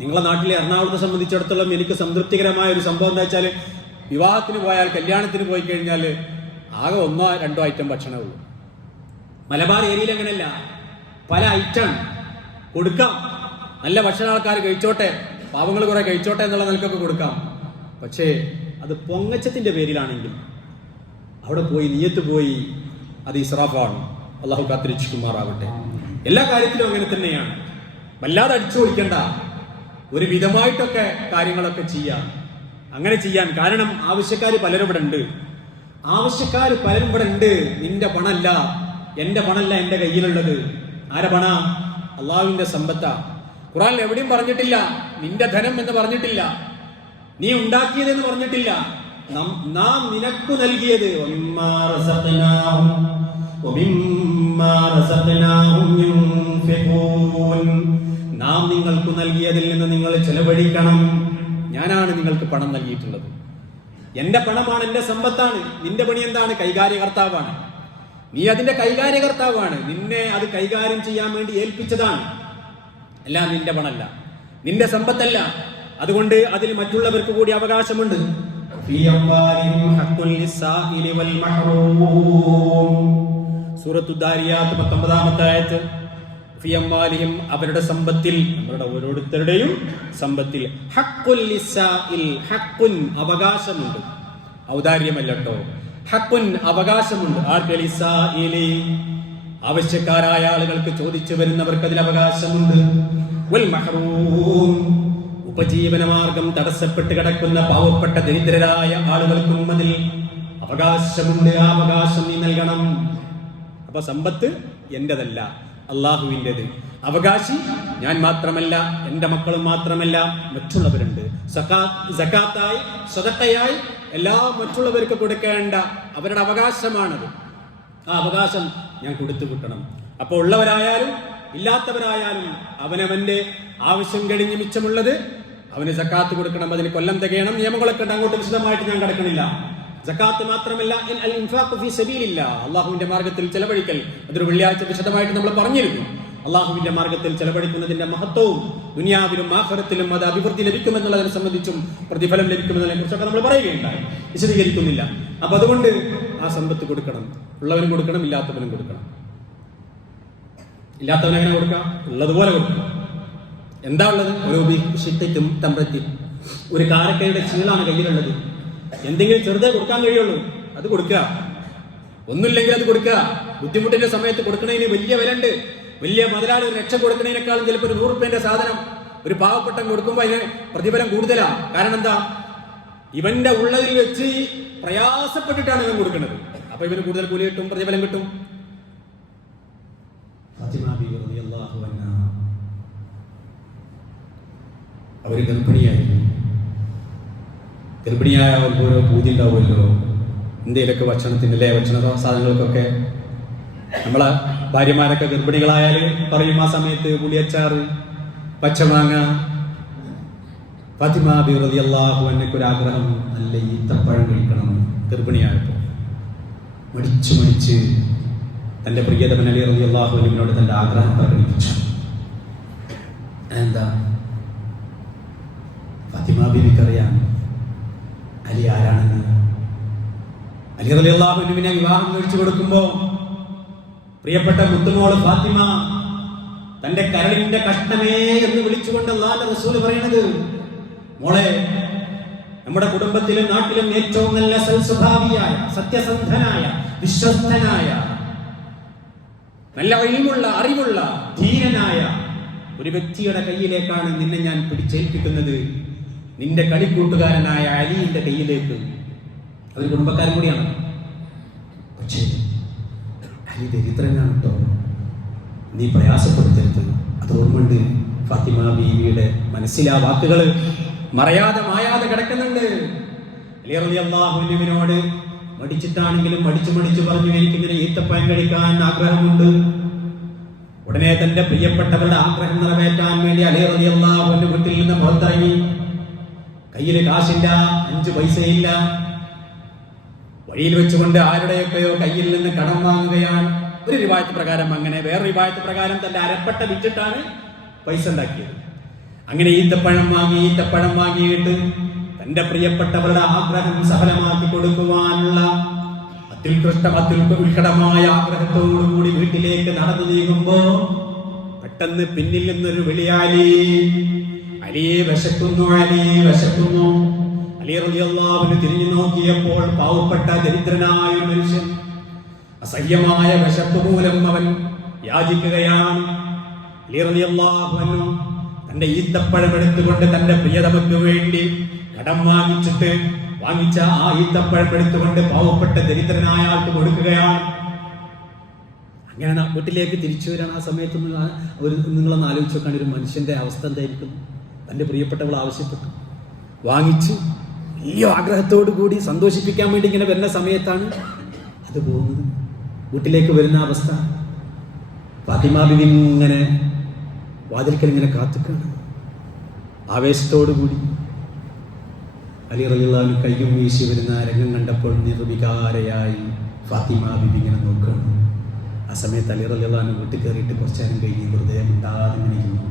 നിങ്ങളെ നാട്ടിലെ എറണാകുളത്തെ സംബന്ധിച്ചിടത്തോളം എനിക്ക് സംതൃപ്തികരമായ ഒരു സംഭവം എന്താ വെച്ചാൽ, വിവാഹത്തിന് പോയാൽ, കല്യാണത്തിന് പോയി കഴിഞ്ഞാൽ ആകെ 1-2 ഐറ്റം ഭക്ഷണമേ ഉള്ളൂ. മലബാർ ഏരിയയിൽ അങ്ങനെയല്ല, പല ഐറ്റം കൊടുക്കാം. നല്ല ഭക്ഷണ ആൾക്കാർ കഴിച്ചോട്ടെ, പാവങ്ങൾ കുറെ കഴിച്ചോട്ടെ എന്നുള്ള നിലക്കൊക്കെ കൊടുക്കാം. പക്ഷേ അത് പൊങ്ങച്ചത്തിന്റെ പേരിലാണെങ്കിൽ അവിടെ പോയി നിയത്ത് പോയി അത് ഇസ്രാഫാണ്. അള്ളാഹു കാത്തിരക്ഷിക്കുമാറാവട്ടെ. എല്ലാ കാര്യത്തിലും അങ്ങനെ തന്നെയാണ്. വല്ലാതെ അടിച്ചു പൊളിക്കണ്ട, ഒരു വിധമായിട്ടൊക്കെ കാര്യങ്ങളൊക്കെ ചെയ്യാം. അങ്ങനെ ചെയ്യാൻ കാരണം ആവശ്യക്കാർ പലരും ഇവിടെ ഉണ്ട്. ആവശ്യക്കാർ പലരും ഇവിടെ ഉണ്ട്. നിന്റെ പണല്ല, എന്റെ പണല്ല എന്റെ കയ്യിലുള്ളത്. ആരെ പണ? അള്ളാഹുവിന്റെ സമ്പത്താ. ഖുർആനിൽ എവിടെയും പറഞ്ഞിട്ടില്ല നിന്റെ ധനം എന്ന് പറഞ്ഞിട്ടില്ല, നീ ഉണ്ടാക്കിയതെന്ന് പറഞ്ഞിട്ടില്ല. നാം നിനക്ക് നൽകിയത്, നാം നിങ്ങൾക്ക് നൽകിയതിൽ നിന്ന് നിങ്ങൾ ചെലവഴിക്കണം. ഞാനാണ് നിങ്ങൾക്ക് പണം നൽകിയിട്ടുള്ളത്. എന്റെ പണമാണ്, എന്റെ സമ്പത്താണ്. നിന്റെ പണി എന്താണ്? കൈകാര്യകർത്താവാണ്. നീ അതിന്റെ കൈകാര്യകർത്താവാണ്. നിന്നെ അത് കൈകാര്യം ചെയ്യാൻ വേണ്ടി ഏൽപ്പിച്ചതാണ്. അല്ല, നിന്റെ പണമല്ല, നിന്റെ സമ്പത്തല്ല. അതുകൊണ്ട് അതിൽ മറ്റുള്ളവർക്ക് കൂടി അവകാശമുണ്ട്. സൂറത്തു ദാരിയാത്ത് 19-ാമത്തെ ആയത്ത്, ഫിയമ്മാലിഹിം, അവരുടെ സമ്പത്തിൽ, അവരുടെ ഓരോരുത്തരുടെയും സമ്പത്തിൽ, ഹഖ്ഖുൽ ലിസ്സാഇൽ, ഹഖ്ഖുൻ, അവകാശമുണ്ട്. ഔദാര്യമല്ലോ, ഹഖ്ഖുൻ, അവകാശമുണ്ട്. ആർക്ക്? ലിസ്സാഇലി, ആവശ്യക്കാരായ ആളുകൾക്ക്, ചോദിച്ചു വരുന്നവർക്ക് അതിൽ അവകാശമുണ്ട്. വൽ മഹ്റൂം, ഉപജീവനമാർഗം തടസ്സപ്പെട്ട് കിടക്കുന്ന പാവപ്പെട്ട ദരിദ്രരായ ആളുകൾക്കും അതിൽ അവകാശമുണ്ട്. ആ അവകാശം നീ നൽകണം. അപ്പൊ സമ്പത്ത് എന്റേതല്ല, അള്ളാഹുവിൻ്റെത്. അവകാശി ഞാൻ മാത്രമല്ല, എൻ്റെ മക്കളും മാത്രമല്ല, മറ്റുള്ളവരുണ്ട്. സകാത്തായി സദഖയായി എല്ലാം മറ്റുള്ളവർക്ക് കൊടുക്കേണ്ട അവരുടെ അവകാശമാണത്. ആ അവകാശം ഞാൻ കൊടുത്തു കിട്ടണം. അപ്പോൾ ഉള്ളവരായാലും ഇല്ലാത്തവരായാലും അവനവന്റെ ആവശ്യം കഴിഞ്ഞ് മിച്ചമുള്ളത് അവന് സക്കാത്ത് കൊടുക്കണം. അതിന് കൊല്ലം തികയണം. നിയമങ്ങളൊക്കെ ഉണ്ട്, അങ്ങോട്ട് വിശദമായിട്ട് ഞാൻ കിടക്കണില്ല. സക്കാത്ത് മാത്രമല്ല, അള്ളാഹുവിന്റെ മാർഗത്തിൽ ചെലവഴിക്കൽ, അതൊരു വെള്ളിയാഴ്ച വിശദമായിട്ട് നമ്മൾ പറഞ്ഞിരുന്നു. അള്ളാഹുവിന്റെ മാർഗത്തിൽ ചെലവഴിക്കുന്നതിന്റെ മഹത്വവും ദുനിയാവിലും ആഖിറത്തിലും അത് അഭിവൃദ്ധി ലഭിക്കുമെന്നുള്ളതിനെ സംബന്ധിച്ചും പ്രതിഫലം ലഭിക്കുമെന്നതിനെ കുറിച്ചൊക്കെ നമ്മൾ പറയുകയുണ്ടായി, വിശദീകരിക്കുന്നില്ല. അപ്പൊ അതുകൊണ്ട് ആ സമ്പത്ത് കൊടുക്കണം. ഉള്ളവനും കൊടുക്കണം, ഇല്ലാത്തവനും കൊടുക്കണം. ഇല്ലാത്തവൻ എങ്ങനെ കൊടുക്കാം? ഉള്ളതുപോലെ കൊടുക്കണം. എന്താ ഉള്ളത്? ഓരോ ഷിത്തയ്ക്കും തമ്പ്രത്തിൽ ഒരു കാരക്കയുടെ ചീളാണ് കയ്യിലുള്ളത്. എന്തെങ്കിലും ചെറുതേ കൊടുക്കാൻ കഴിയുള്ളൂ, അത് കൊടുക്കുക. ഒന്നുമില്ലെങ്കിൽ അത് കൊടുക്കുക. ബുദ്ധിമുട്ടിന്റെ സമയത്ത് കൊടുക്കുന്നതിന് വലിയ വില ഉണ്ട്. വലിയ മുതലാളി ഒരു ലക്ഷം കൊടുക്കുന്നതിനേക്കാളും ചിലപ്പോൾ ഒരു 100 രൂപേന്റെ സാധനം ഒരു പാവപ്പെട്ടൻ കൊടുക്കുമ്പോൾ അതിന് പ്രതിഫലം കൂടുതലാണ്. കാരണം എന്താ? ഇവന്റെ ഉള്ളതിൽ വെച്ച് പ്രയാസപ്പെട്ടിട്ടാണ് ഇവൻ കൊടുക്കുന്നത്. അപ്പൊ ഇവന് കൂടുതൽ കൂലി കിട്ടും, പ്രതിഫലം കിട്ടും. അവര് ഗർഭിണിയായിരുന്നു. ഗർഭിണിയായ അവർക്ക് ഓരോ പൂതി ഉണ്ടാവുമല്ലോ, എന്തെങ്കിലുമൊക്കെ ഭക്ഷണത്തിൻ്റെ ഭക്ഷണ സാധനങ്ങൾക്കൊക്കെ. നമ്മളെ ഭാര്യമാരൊക്കെ ഗർഭിണികളായാൽ പറയും ആ സമയത്ത് പുളിയച്ചാറ്, പച്ചമാങ്ങ. ഫാത്തിമ ബി റളിയല്ലാഹു അൻഹയ്ക്ക് ഒരു ആഗ്രഹം, നല്ല ഈത്തപ്പഴം കഴിക്കണം. ഗർഭിണിയായപ്പോൾ മടിച്ച് തൻ്റെ പ്രിയതമൻ അലി റളിയല്ലാഹു അൻഹുവിനോട് തൻ്റെ ആഗ്രഹം പ്രകടിപ്പിച്ചു. എന്താ? ഫാത്തിമ ബീവിക്കറിയാം അലി ആരാണെന്ന്. അലി റളിയല്ലാഹു അൻഹുവിനെ വിവാഹം കഴിച്ചു കൊടുക്കുമ്പോൾ പ്രിയപ്പെട്ട മുത്തുമോള് ഫാത്തിമ തന്റെ കരളിന്റെ കഷ്ണമേ എന്ന് വിളിച്ചുകൊണ്ട് അല്ലാഹുവിന്റെ റസൂൽ പറയുന്നത്, മോളെ, നമ്മുടെ കുടുംബത്തിലും നാട്ടിലും ഏറ്റവും നല്ല സൽസ്വഭാവിയായ, സത്യസന്ധനായ, വിശ്വസ്തനായ, നല്ല അറിവുള്ള ധീരനായ ഒരു വ്യക്തിയുടെ കയ്യിലേക്കാണ് നിന്നെ ഞാൻ പിടിച്ചേൽപ്പിക്കുന്നത്. നിന്റെ കളിക്കൂട്ടുകാരനായ അലിയുടെ കയ്യിലേക്ക്. അവർ കുടുംബക്കാരൻ കൂടിയാണ്. പക്ഷേ അലി ദരിദ്രനാണ് കേട്ടോ, നീ പ്രയാസപ്പെടുത്തരുത്. അത് ഓർമ്മയുണ്ട്. ഫാത്തിമ ബീവിയുടെ മനസ്സിൽ ആ വാക്കുകൾ മായാതെ കിടക്കുന്നുണ്ട്. അലി റളിയല്ലാഹു അൻഹുവിനോട് മടിച്ചിട്ടാണെങ്കിലും മടിച്ചു പറഞ്ഞു, എനിക്കിങ്ങനെ ഈത്തപ്പഴം കഴിക്കാൻ ആഗ്രഹമുണ്ട്. ഉടനെ തന്റെ പ്രിയപ്പെട്ടവരുടെ ആഗ്രഹം നിറവേറ്റാൻ വേണ്ടി അലി റളിയല്ലാഹു അൻഹു വീട്ടിൽ നിന്ന് പുറത്തിറങ്ങി. കയ്യിൽ കാശില്ല, 5 പൈസയില്ല. വഴിയിൽ വെച്ചുകൊണ്ട് ആരുടെയൊക്കെയോ കയ്യിൽ നിന്ന് കടം വാങ്ങുകയാണ്. ഒരു റിവായത്ത് പ്രകാരം അങ്ങനെ, വേറെ റിവായത്ത് പ്രകാരം തന്റെ അരപ്പട്ട വിറ്റിട്ടാണ് പൈസ ഉണ്ടാക്കിയത്. അങ്ങനെ ഈത്തപ്പഴം വാങ്ങിയിട്ട് തന്റെ പ്രിയപ്പെട്ടവരുടെ ആഗ്രഹം സഫലമാക്കി കൊടുക്കുവാനുള്ള ഉത്കടമായ ആഗ്രഹത്തോടുകൂടി വീട്ടിലേക്ക് നടന്നു നീങ്ങുമ്പോ പെട്ടെന്ന് പിന്നിൽ നിന്നൊരു വിളിയാലി, അലിയെ വിശക്കുന്നു, അലിയെ വിശക്കുന്നു. അലി റളിയല്ലാഹു അൻഹു തിരിഞ്ഞു നോക്കിയപ്പോൾ പാവപ്പെട്ട ദരിദ്രനായ ഒരു മനുഷ്യൻ അസഹ്യമായ വിശപ്പ് മൂലം അവൻ യാചിക്കുകയാണ്. അലി റളിയല്ലാഹു അൻഹു തന്റെ ഈത്തപ്പഴം എടുത്തുകൊണ്ട് തന്റെ പ്രിയതമയ്ക്ക് വേണ്ടി കടം വാങ്ങിച്ച ആ ഈത്തപ്പഴം എടുത്തുകൊണ്ട് പാവപ്പെട്ട ദരിദ്രനായ ആൾക്ക് കൊടുക്കുകയാണ്. അങ്ങനെ വീട്ടിലേക്ക് തിരിച്ചു വരാൻ ആ സമയത്ത് നിങ്ങളൊന്ന് ആലോചിച്ച് നോക്കാൻ, ഒരു മനുഷ്യന്റെ അവസ്ഥ എന്തായിരിക്കും? തന്റെ പ്രിയപ്പെട്ടവൾ ആവശ്യപ്പെട്ടു, വാങ്ങിച്ച് വലിയ ആഗ്രഹത്തോടു കൂടി സന്തോഷിപ്പിക്കാൻ വേണ്ടി ഇങ്ങനെ വരുന്ന സമയത്താണ് അത് പോകുന്നത്. വീട്ടിലേക്ക് വരുന്ന അവസ്ഥ. ഫാത്തിമ ബീവി ഇങ്ങനെ വാതിൽക്കൽ ഇങ്ങനെ കാത്തുക്കാണ് ആവേശത്തോടുകൂടി. അലി റളിയല്ലാഹു അൻഹു കയ്യും വീശി വരുന്ന രംഗം കണ്ടപ്പോൾ നിർവികാരയായി ഫാത്തിമ ബീവി ഇങ്ങനെ നോക്കുകയാണ്. ആ സമയത്ത് അലി റളിയല്ലാഹു അൻഹു വീട്ടിൽ കയറിയിട്ട് കുറച്ചു നേരം കഴിഞ്ഞ് വെറുതെ മിണ്ടാതെ ഇരിക്കുന്നു.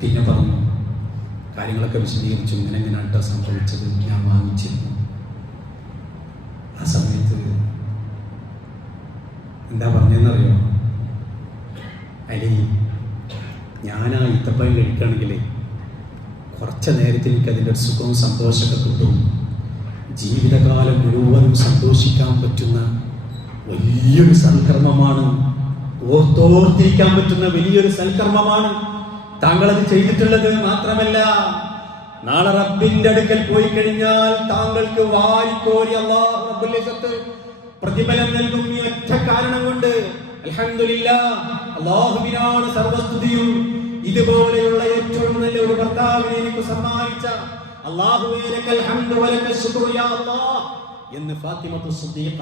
പിന്നെ പറഞ്ഞു, കാര്യങ്ങളൊക്കെ വിശദീകരിച്ചു. ഇങ്ങനെയാട്ടോ സംഭവിച്ചത്, ഞാൻ വാങ്ങിച്ചിരുന്നു. ആ സമയത്ത് എന്താ പറഞ്ഞതെന്നറിയോ? അലി, ഞാനാ ഈത്തപ്പഴം കഴിക്കുകയാണെങ്കിൽ കുറച്ച് നേരത്തിൽ എനിക്ക് അതിൻ്റെ ഒരു സുഖവും സന്തോഷമൊക്കെ കിട്ടും. ജീവിതകാലം മുഴുവനും സന്തോഷിക്കാൻ പറ്റുന്ന വലിയൊരു സൽക്കർമ്മമാണ്, ഓർത്തോർത്തിരിക്കാൻ പറ്റുന്ന വലിയൊരു സൽക്കർമ്മമാണ് താങ്കൾ അത് ചെയ്തിട്ടുള്ളത്. മാത്രമല്ല, നാളെ റബ്ബിന്റെ അടുക്കൽ പോയി കഴിഞ്ഞാൽ താങ്കൾക്ക് വാരിക്കോരി അല്ലാഹു റബ്ബുൽ ഇസ്സത്ത് പ്രതിഫലം നൽകും. ഈ ഒറ്റ കാരണം കൊണ്ട് അൽഹംദുലില്ലാഹ്, അല്ലാഹുവിനാണ് സർവസ്തുതിയും. ഇതുപോലെയുള്ള ഏറ്റവും നല്ല ഒരു ഭർത്താവിനെ എനിക്ക് സമ്മാനിച്ച അല്ലാഹുവേ ലക്കൽ ഹംദു വലക്കൽ ശുക്റു യാ അല്ലാഹ് എന്ന് ഫാത്തിമത്തു സിദ്ദീഖ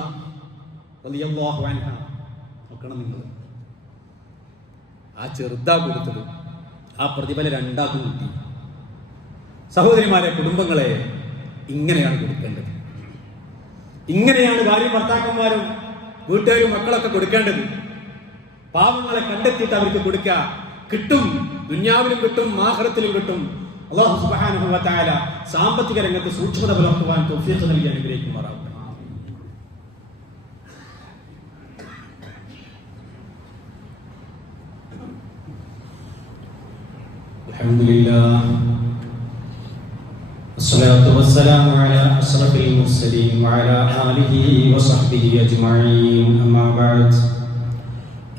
റളിയല്ലാഹു അൻഹ. നോക്കണം നിങ്ങൾ, ആ ചെറുതാ കൊടുത്തത്, ആ പ്രതിഫലം രണ്ടാക്കും കിട്ടി. സഹോദരിമാരെ, കുടുംബങ്ങളെ ഇങ്ങനെയാണ് കൊടുക്കേണ്ടത്. ഇങ്ങനെയാണ് ഭാര്യ ഭർത്താക്കന്മാരും വീട്ടുകാരും മക്കളൊക്കെ കൊടുക്കേണ്ടത്. പാവങ്ങളെ കണ്ടെത്തിയിട്ട് അവർക്ക് കൊടുക്കുക. കിട്ടും, ദുനിയാവിലും കിട്ടും, ആഖിറത്തിലും കിട്ടും. അല്ലാഹു സുബ്ഹാനഹു വ തആല സാമ്പത്തിക രംഗത്ത് സൂക്ഷ്മത പുലർത്തുവാൻ തൗഫീഖ് നൽകി അനുഗ്രഹിക്കുമാറാവട്ടെ. അൽഹംദുലില്ലാഹ് വസ്സലാത്തു വസ്സലാമു അലാ അശ്റഫിൽ മുർസലീൻ വഅലാ ആലിഹി വസഹ്ബിഹി അജ്മഈൻ. അമ്മാ ബഅദ്.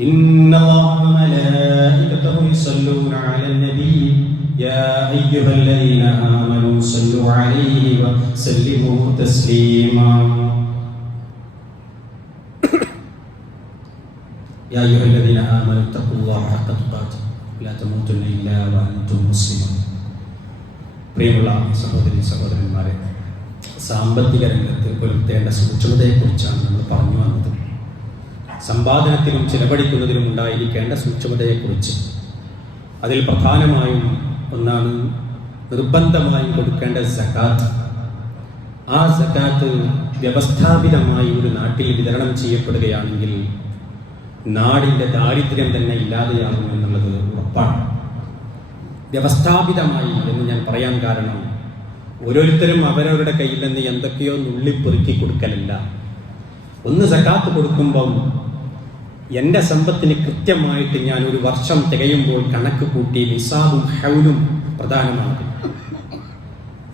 ഇന്നല്ലാഹ വമലായികതഹു യുസല്ലൂന അലൻ നബി യാ അയ്യുഹല്ലദീന ആമനൂ സല്ലു അലൈഹി വസല്ലിമൂ തസ്ലീമാ. യാ അയ്യുഹല്ലദീന ആമനൂ തഖുല്ലാഹ ഹഖ്ക തുഖാതിഹി ലാ തമൂതുന്ന ഇല്ലാ വഅൻതും മുസ്ലിമൂൻ. പ്രിയമുള്ള സഹോദരി സഹോദരന്മാരെ, സാമ്പത്തിക രംഗത്ത് പുലർത്തേണ്ട സൂക്ഷ്മതയെക്കുറിച്ചാണ് നമ്മൾ പറഞ്ഞു വന്നത്. സമ്പാദനത്തിലും ചിലവഴിക്കുന്നതിലും ഉണ്ടായിരിക്കേണ്ട സൂക്ഷ്മതയെക്കുറിച്ച്. അതിൽ പ്രധാനമായും ഒന്നാണ് നിർബന്ധമായും കൊടുക്കേണ്ട സകാത്ത്. ആ സകാത്ത് വ്യവസ്ഥാപിതമായി ഒരു നാട്ടിൽ വിതരണം ചെയ്യപ്പെടുകയാണെങ്കിൽ നാടിൻ്റെ ദാരിദ്ര്യം തന്നെ ഇല്ലാതെയാകും എന്നുള്ളത് ഉറപ്പാണ്. വ്യവസ്ഥാപിതമായി എന്ന് ഞാൻ പറയാൻ കാരണം, ഓരോരുത്തരും അവരവരുടെ കയ്യിൽ നിന്ന് എന്തൊക്കെയോ നുള്ളിപ്പെറുക്കി കൊടുക്കലല്ല. ഒന്ന് സകാത്ത് കൊടുക്കുമ്പം എൻ്റെ സമ്പത്തിന് കൃത്യമായിട്ട് ഞാൻ ഒരു വർഷം തികയുമ്പോൾ കണക്ക് കൂട്ടി, നിസാബും ഹൗലും പ്രധാനമാണ്.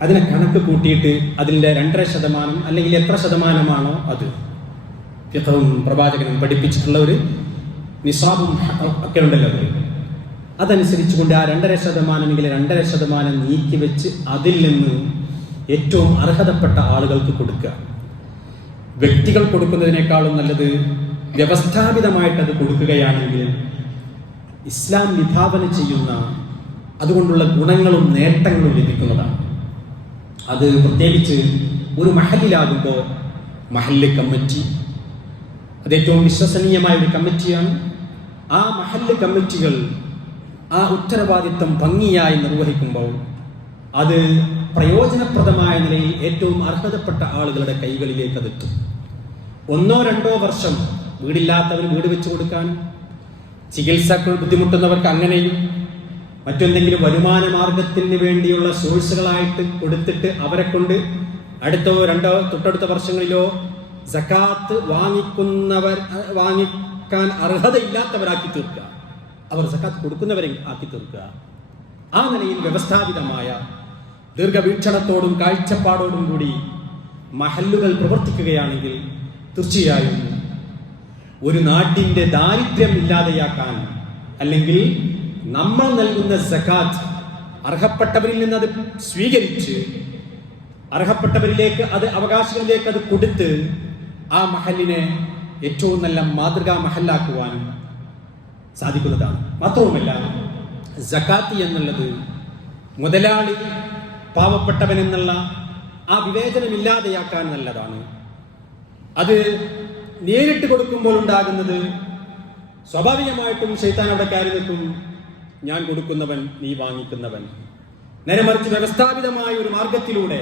അതിനെ കണക്ക് കൂട്ടിയിട്ട് അതിൻ്റെ 2.5% അല്ലെങ്കിൽ എത്ര ശതമാനമാണോ അത്, ഫിഖ്ഹും പ്രവാചകനും പഠിപ്പിച്ചിട്ടുള്ള ഒരു നിസാബും ഒക്കെ ഉണ്ടല്ലോ, അതനുസരിച്ചുകൊണ്ട് ആ 2.5% എങ്കിൽ 2.5% നീക്കി വെച്ച് അതിൽ നിന്ന് ഏറ്റവും അർഹതപ്പെട്ട ആളുകൾക്ക് കൊടുക്കുക. വ്യക്തികൾ കൊടുക്കുന്നതിനേക്കാളും നല്ലത് വ്യവസ്ഥാപിതമായിട്ടത് കൊടുക്കുകയാണെങ്കിൽ ഇസ്ലാം വിഭാവന ചെയ്യുന്ന അതുകൊണ്ടുള്ള ഗുണങ്ങളും നേട്ടങ്ങളും ലഭിക്കുന്നതാണ്. അത് പ്രത്യേകിച്ച് ഒരു മഹലിലാകുമ്പോൾ മഹല്ല് കമ്മിറ്റി അത് ഏറ്റവും വിശ്വസനീയമായ ഒരു കമ്മിറ്റിയാണ്. ആ മഹല്ല് കമ്മിറ്റികൾ ആ ഉത്തരവാദിത്തം ഭംഗിയായി നിർവഹിക്കുമ്പോൾ അത് പ്രയോജനപ്രദമായ നിലയിൽ ഏറ്റവും അർഹതപ്പെട്ട ആളുകളുടെ കൈകളിലേക്ക് അതെത്തും. 1-2 വർഷം വീടില്ലാത്തവർ വീട് വെച്ചു കൊടുക്കാൻ, ചികിത്സകൾ ബുദ്ധിമുട്ടുന്നവർക്ക് അങ്ങനെയും, മറ്റെന്തെങ്കിലും വരുമാന മാർഗത്തിന് വേണ്ടിയുള്ള സോഴ്സുകളായിട്ട് കൊടുത്തിട്ട് അവരെ കൊണ്ട് തൊട്ടടുത്ത വർഷങ്ങളിലോ സകാത്ത് വാങ്ങിക്കാൻ അർഹതയില്ലാത്തവരാക്കി തീർക്കുക, അവർ സകാത്ത് കൊടുക്കുന്നവരെ ആക്കി തീർക്കുക. ആ നിലയിൽ വ്യവസ്ഥാപിതമായ ദീർഘവീക്ഷണത്തോടും കാഴ്ചപ്പാടോടും കൂടി മഹല്ലുകൾ പ്രവർത്തിക്കുകയാണെങ്കിൽ തീർച്ചയായും ഒരു നാടിന്റെ ദാരിദ്ര്യം ഇല്ലാതെയാക്കാൻ, അല്ലെങ്കിൽ നമ്മൾ നൽകുന്ന സകാത്ത് അർഹപ്പെട്ടവരിൽ നിന്ന് അത് സ്വീകരിച്ച് അർഹപ്പെട്ടവരിലേക്ക് അത് അവകാശങ്ങളിലേക്ക് അത് കൊടുത്ത് ആ മഹലിനെ ഏറ്റവും നല്ല മാതൃകാ മഹല്ലാക്കുവാൻ സാധിക്കുന്നതാണ്. മാത്രവുമല്ല, സകാത്ത് എന്നുള്ളത് മുതലാളി പാവപ്പെട്ടവൻ എന്നുള്ള ആ വിവേചനമില്ലാതെയാക്കാൻ നല്ലതാണ്. അത് നേരിട്ട് കൊടുക്കുമ്പോൾ ഉണ്ടാകുന്നത് സ്വാഭാവികമായിട്ടും ശൈത്താൻ അവിടെ കയറി നിൽക്കും, ഞാൻ കൊടുക്കുന്നവൻ നീ വാങ്ങിക്കുന്നവൻ. നേരെ മറിച്ച് വ്യവസ്ഥാപിതമായ ഒരു മാർഗത്തിലൂടെ,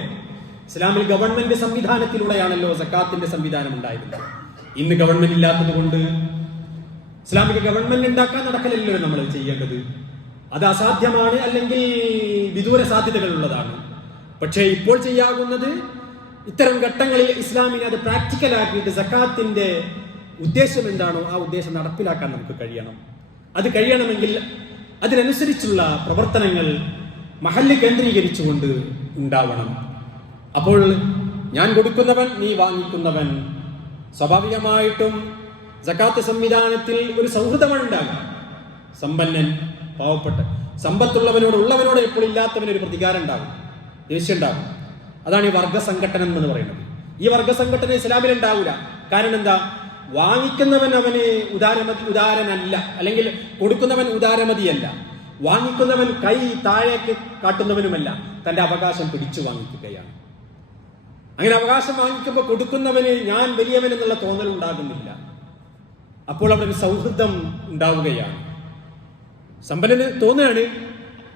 ഇസ്ലാമിൽ ഗവൺമെന്റ് സംവിധാനത്തിലൂടെയാണല്ലോ സക്കാത്തിന്റെ സംവിധാനം ഉണ്ടായിരുന്നത്. ഇന്ന് ഗവൺമെന്റ് ഇല്ലാത്തത് കൊണ്ട് ഇസ്ലാമിക ഗവൺമെന്റ് ഉണ്ടാക്കാൻ നടക്കലല്ലോ നമ്മൾ ചെയ്യേണ്ടത്. അത് അസാധ്യമാണ്, അല്ലെങ്കിൽ വിദൂര സാധ്യതകൾ ഉള്ളതാണ്. പക്ഷേ ഇപ്പോൾ ചെയ്യാവുന്നത് ഇത്തരം ഘട്ടങ്ങളിൽ ഇസ്ലാമിനെ അത് പ്രാക്ടിക്കലാക്കിയിട്ട് സക്കാത്തിന്റെ ഉദ്ദേശം എന്താണോ ആ ഉദ്ദേശം നടപ്പിലാക്കാൻ നമുക്ക് കഴിയണം. അത് കഴിയണമെങ്കിൽ അതിനനുസരിച്ചുള്ള പ്രവർത്തനങ്ങൾ മഹല്ല് കേന്ദ്രീകരിച്ചുകൊണ്ട് ഉണ്ടാവണം. അപ്പോൾ ഞാൻ കൊടുക്കുന്നവൻ നീ വാങ്ങിക്കുന്നവൻ, സ്വാഭാവികമായിട്ടും സക്കാത്ത് സംവിധാനത്തിൽ ഒരു സൗഹൃദമാണ് ഉണ്ടാകുക. സമ്പന്നൻ പാവപ്പെട്ട, സമ്പത്തുള്ളവനോട് ഉള്ളവനോട് എപ്പോഴും ഇല്ലാത്തവനൊരു പ്രതികാരം ഉണ്ടാകും, ദേഷ്യം ഉണ്ടാകും. അതാണ് ഈ വർഗ സംഘടന എന്ന് പറയുന്നത്. ഈ വർഗ സംഘടന ഇസ്ലാമിൽ ഉണ്ടാവില്ല. കാരണം എന്താ? വാങ്ങിക്കുന്നവൻ അവന് ഉദാരനല്ല, അല്ലെങ്കിൽ കൊടുക്കുന്നവൻ ഉദാരമതിയല്ല. വാങ്ങിക്കുന്നവൻ കൈ താഴേക്ക് കാട്ടുന്നവനുമല്ല, തന്റെ അവകാശം പിടിച്ചു വാങ്ങിക്കുകയാണ്. അങ്ങനെ അവകാശം വാങ്ങിക്കുമ്പോൾ കൊടുക്കുന്നവന് ഞാൻ വലിയവൻ എന്നുള്ള തോന്നൽ ഉണ്ടാകുന്നില്ല. അപ്പോൾ അവന് സൗഹൃദം ഉണ്ടാവുകയാണ്. സമ്പന്നന് തോന്നുകയാണ്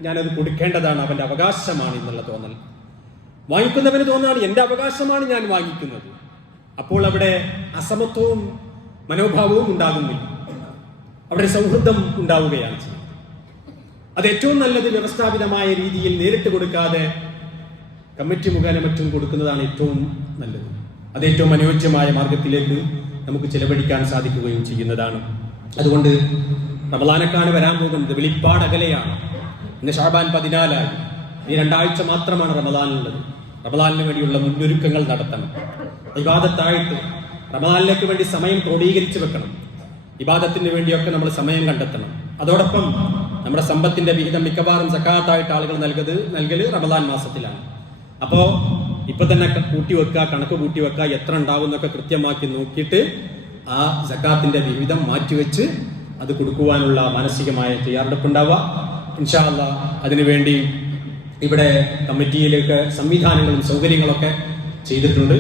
ഞാനത് കൊടുക്കേണ്ടതാണ്, അവന്റെ അവകാശമാണ് എന്നുള്ള തോന്നൽ. വാങ്ങിക്കുന്നവന് തോന്നുകയാണ് എന്റെ അവകാശമാണ് ഞാൻ വാങ്ങിക്കുന്നത്. അപ്പോൾ അവിടെ അസമത്വവും മനോഭാവവും ഉണ്ടാകുന്നില്ല, അവിടെ സൗഹൃദം ഉണ്ടാവുകയാണ് ചെയ്യുന്നത്. അത് ഏറ്റവും നല്ലത് വ്യവസ്ഥാപിതമായ രീതിയിൽ നേരിട്ട് കൊടുക്കാതെ കമ്മിറ്റി മുഖേന മറ്റും കൊടുക്കുന്നതാണ് ഏറ്റവും നല്ലത്. അത് ഏറ്റവും അനുയോജ്യമായ മാർഗത്തിലേക്ക് നമുക്ക് ചിലവഴിക്കാൻ സാധിക്കുകയും ചെയ്യുന്നതാണ്. അതുകൊണ്ട് റമളാനക്കാണ് വരാൻ പോകുന്നത്, വെളിപ്പാട് അകലെയാണ്. ഇന്ന് ഷാബാൻ 14 ഈ 2 ആഴ്ച മാത്രമാണ് റമളാനുള്ളത്. റമളാനിന് വേണ്ടിയുള്ള മുന്നൊരുക്കങ്ങൾ നടത്തണം. ഇബാദത്തായിട്ട് റമളാനിലേക്ക് വേണ്ടി സമയം ക്രോഡീകരിച്ചു വെക്കണം. ഇബാദത്തിന് വേണ്ടിയൊക്കെ നമ്മൾ സമയം കണ്ടെത്തണം. അതോടൊപ്പം നമ്മുടെ സമ്പത്തിന്റെ വിഹിതം മിക്കവാറും സക്കാത്തായിട്ട് ആളുകൾ നൽകല് റമളാൻ മാസത്തിലാണ്. അപ്പോ ഇപ്പൊ തന്നെ കൂട്ടിവെക്കുക, കണക്ക് കൂട്ടിവെക്കുക, എത്ര ഉണ്ടാവും എന്നൊക്കെ കൃത്യമാക്കി നോക്കിയിട്ട് ആ സക്കാത്തിന്റെ വിഹിതം മാറ്റിവെച്ച് അത് കൊടുക്കുവാനുള്ള മാനസികമായ തയ്യാറെടുപ്പുണ്ടാവുക. ഇൻഷാ അല്ലാഹ് അതിനുവേണ്ടി ഇവിടെ കമ്മിറ്റിയിലേക്ക് സംവിധാനങ്ങളും സൗകര്യങ്ങളൊക്കെ ചെയ്തിട്ടുണ്ട്.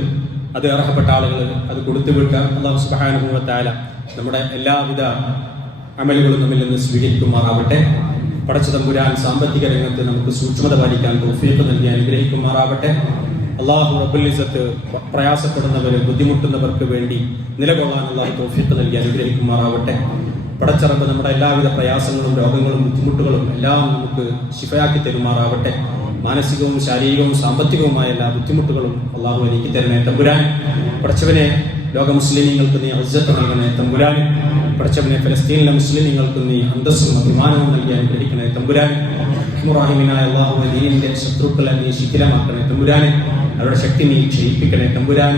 അത് അർഹപ്പെട്ട ആളുകൾ അത് കൊടുത്തു വിട്ട് അല്ലാഹു സുബ്ഹാനഹു വ തആല നമ്മുടെ എല്ലാവിധ അമലുകളും നമ്മിൽ നിന്ന് സ്വീകരിക്കുമാറാവട്ടെ. പടച്ച തമ്പുരാൻ സാമ്പത്തിക രംഗത്ത് നമുക്ക് സൂക്ഷ്മത പാലിക്കാൻ തൗഫീഖ് നൽകി അനുഗ്രഹിക്കുമാറാവട്ടെ. അല്ലാഹു റബ്ബുൽ ഇസ്സത്ത് പ്രയാസപ്പെടുന്നവര്, ബുദ്ധിമുട്ടുന്നവർക്ക് വേണ്ടി നിലകൊള്ളാൻ അല്ലാഹു തൗഫീഖ് നൽകി അനുഗ്രഹിക്കുമാറാവട്ടെ. പടച്ച റബ്ബ് നമ്മുടെ എല്ലാവിധ പ്രയാസങ്ങളും രോഗങ്ങളും ബുദ്ധിമുട്ടുകളും എല്ലാം നമുക്ക് ശിഫയാക്കി തരുമാറാവട്ടെ. മാനസികവും ശാരീരികവും സാമ്പത്തികവുമായ എല്ലാ ബുദ്ധിമുട്ടുകളും അല്ലാഹു എനിക്ക് തരണേ തമ്പുരാൻ. പടച്ചവനെ ലോക മുസ്ലിമീങ്ങൾക്ക് നീ ഇസ്സത്ത് നൽകണേ തമ്പുരാൻ. പടച്ചവനെ ഫലസ്തീനിലെ മുസ്ലിമീങ്ങൾക്ക് നീ അന്തസ്സും അഭിമാനവും നൽകി അനുഗ്രഹിക്കണേ തമ്പുരാൻ. റഹ്മുറാഹിമീനായ അല്ലാഹു ദീനിന്റെ ശത്രുക്കളെ നീ ശിഥിലമാക്കണേ തമ്പുരാൻ. അവരുടെ ശക്തി നീ ക്ഷയിപ്പിക്കണേ തമ്പുരാൻ.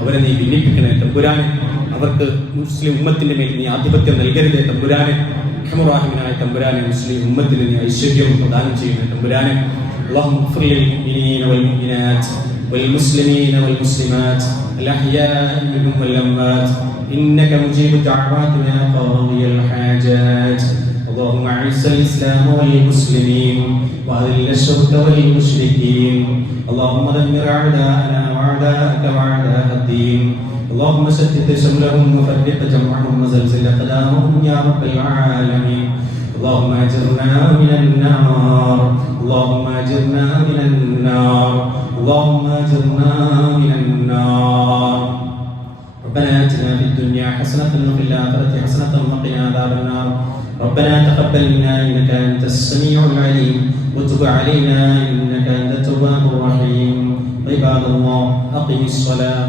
അവരെ നീ ഭിന്നിപ്പിക്കണേ തമ്പുരാൻ. അവർക്ക് മുസ്ലിം ഉമ്മത്തിന്റെ മേൽ നീ ആധിപത്യം നൽകരുതേ തമ്പുരാനെ. റഹ്മുറാഹിമീനായ തമ്പുരാനെ മുസ്ലിം ഉമ്മത്തിന് നീ ഐശ്വര്യവും പ്രദാനം ചെയ്യണേ തമ്പുരാനെ. اللهم اغفر للمؤمنين والمؤمنات والمسلمين والمسلمات الأحياء منهم والأموات إنك مجيب الدعوات يا قاضي الحاجات. اللهم أعز الإسلام والمسلمين وأذل الشرك والمشركين. اللهم دمر أعداءنا وأعداءك وأعداء الدين. اللهم شتت شملهم وفرق جمعهم وزلزل أقدامهم يا رب العالمين. اللهم أجرنا من النار. اللهم أجرنا من النار. اللهم أجرنا من النار. ربنا آتنا في الدنيا حسنة وفي الآخرة حسنة وقنا عذاب النار. ربنا تقبل منا إنك أنت السميع العليم وتب علينا إنك أنت التواب الرحيم. عباد الله أقم الصلاة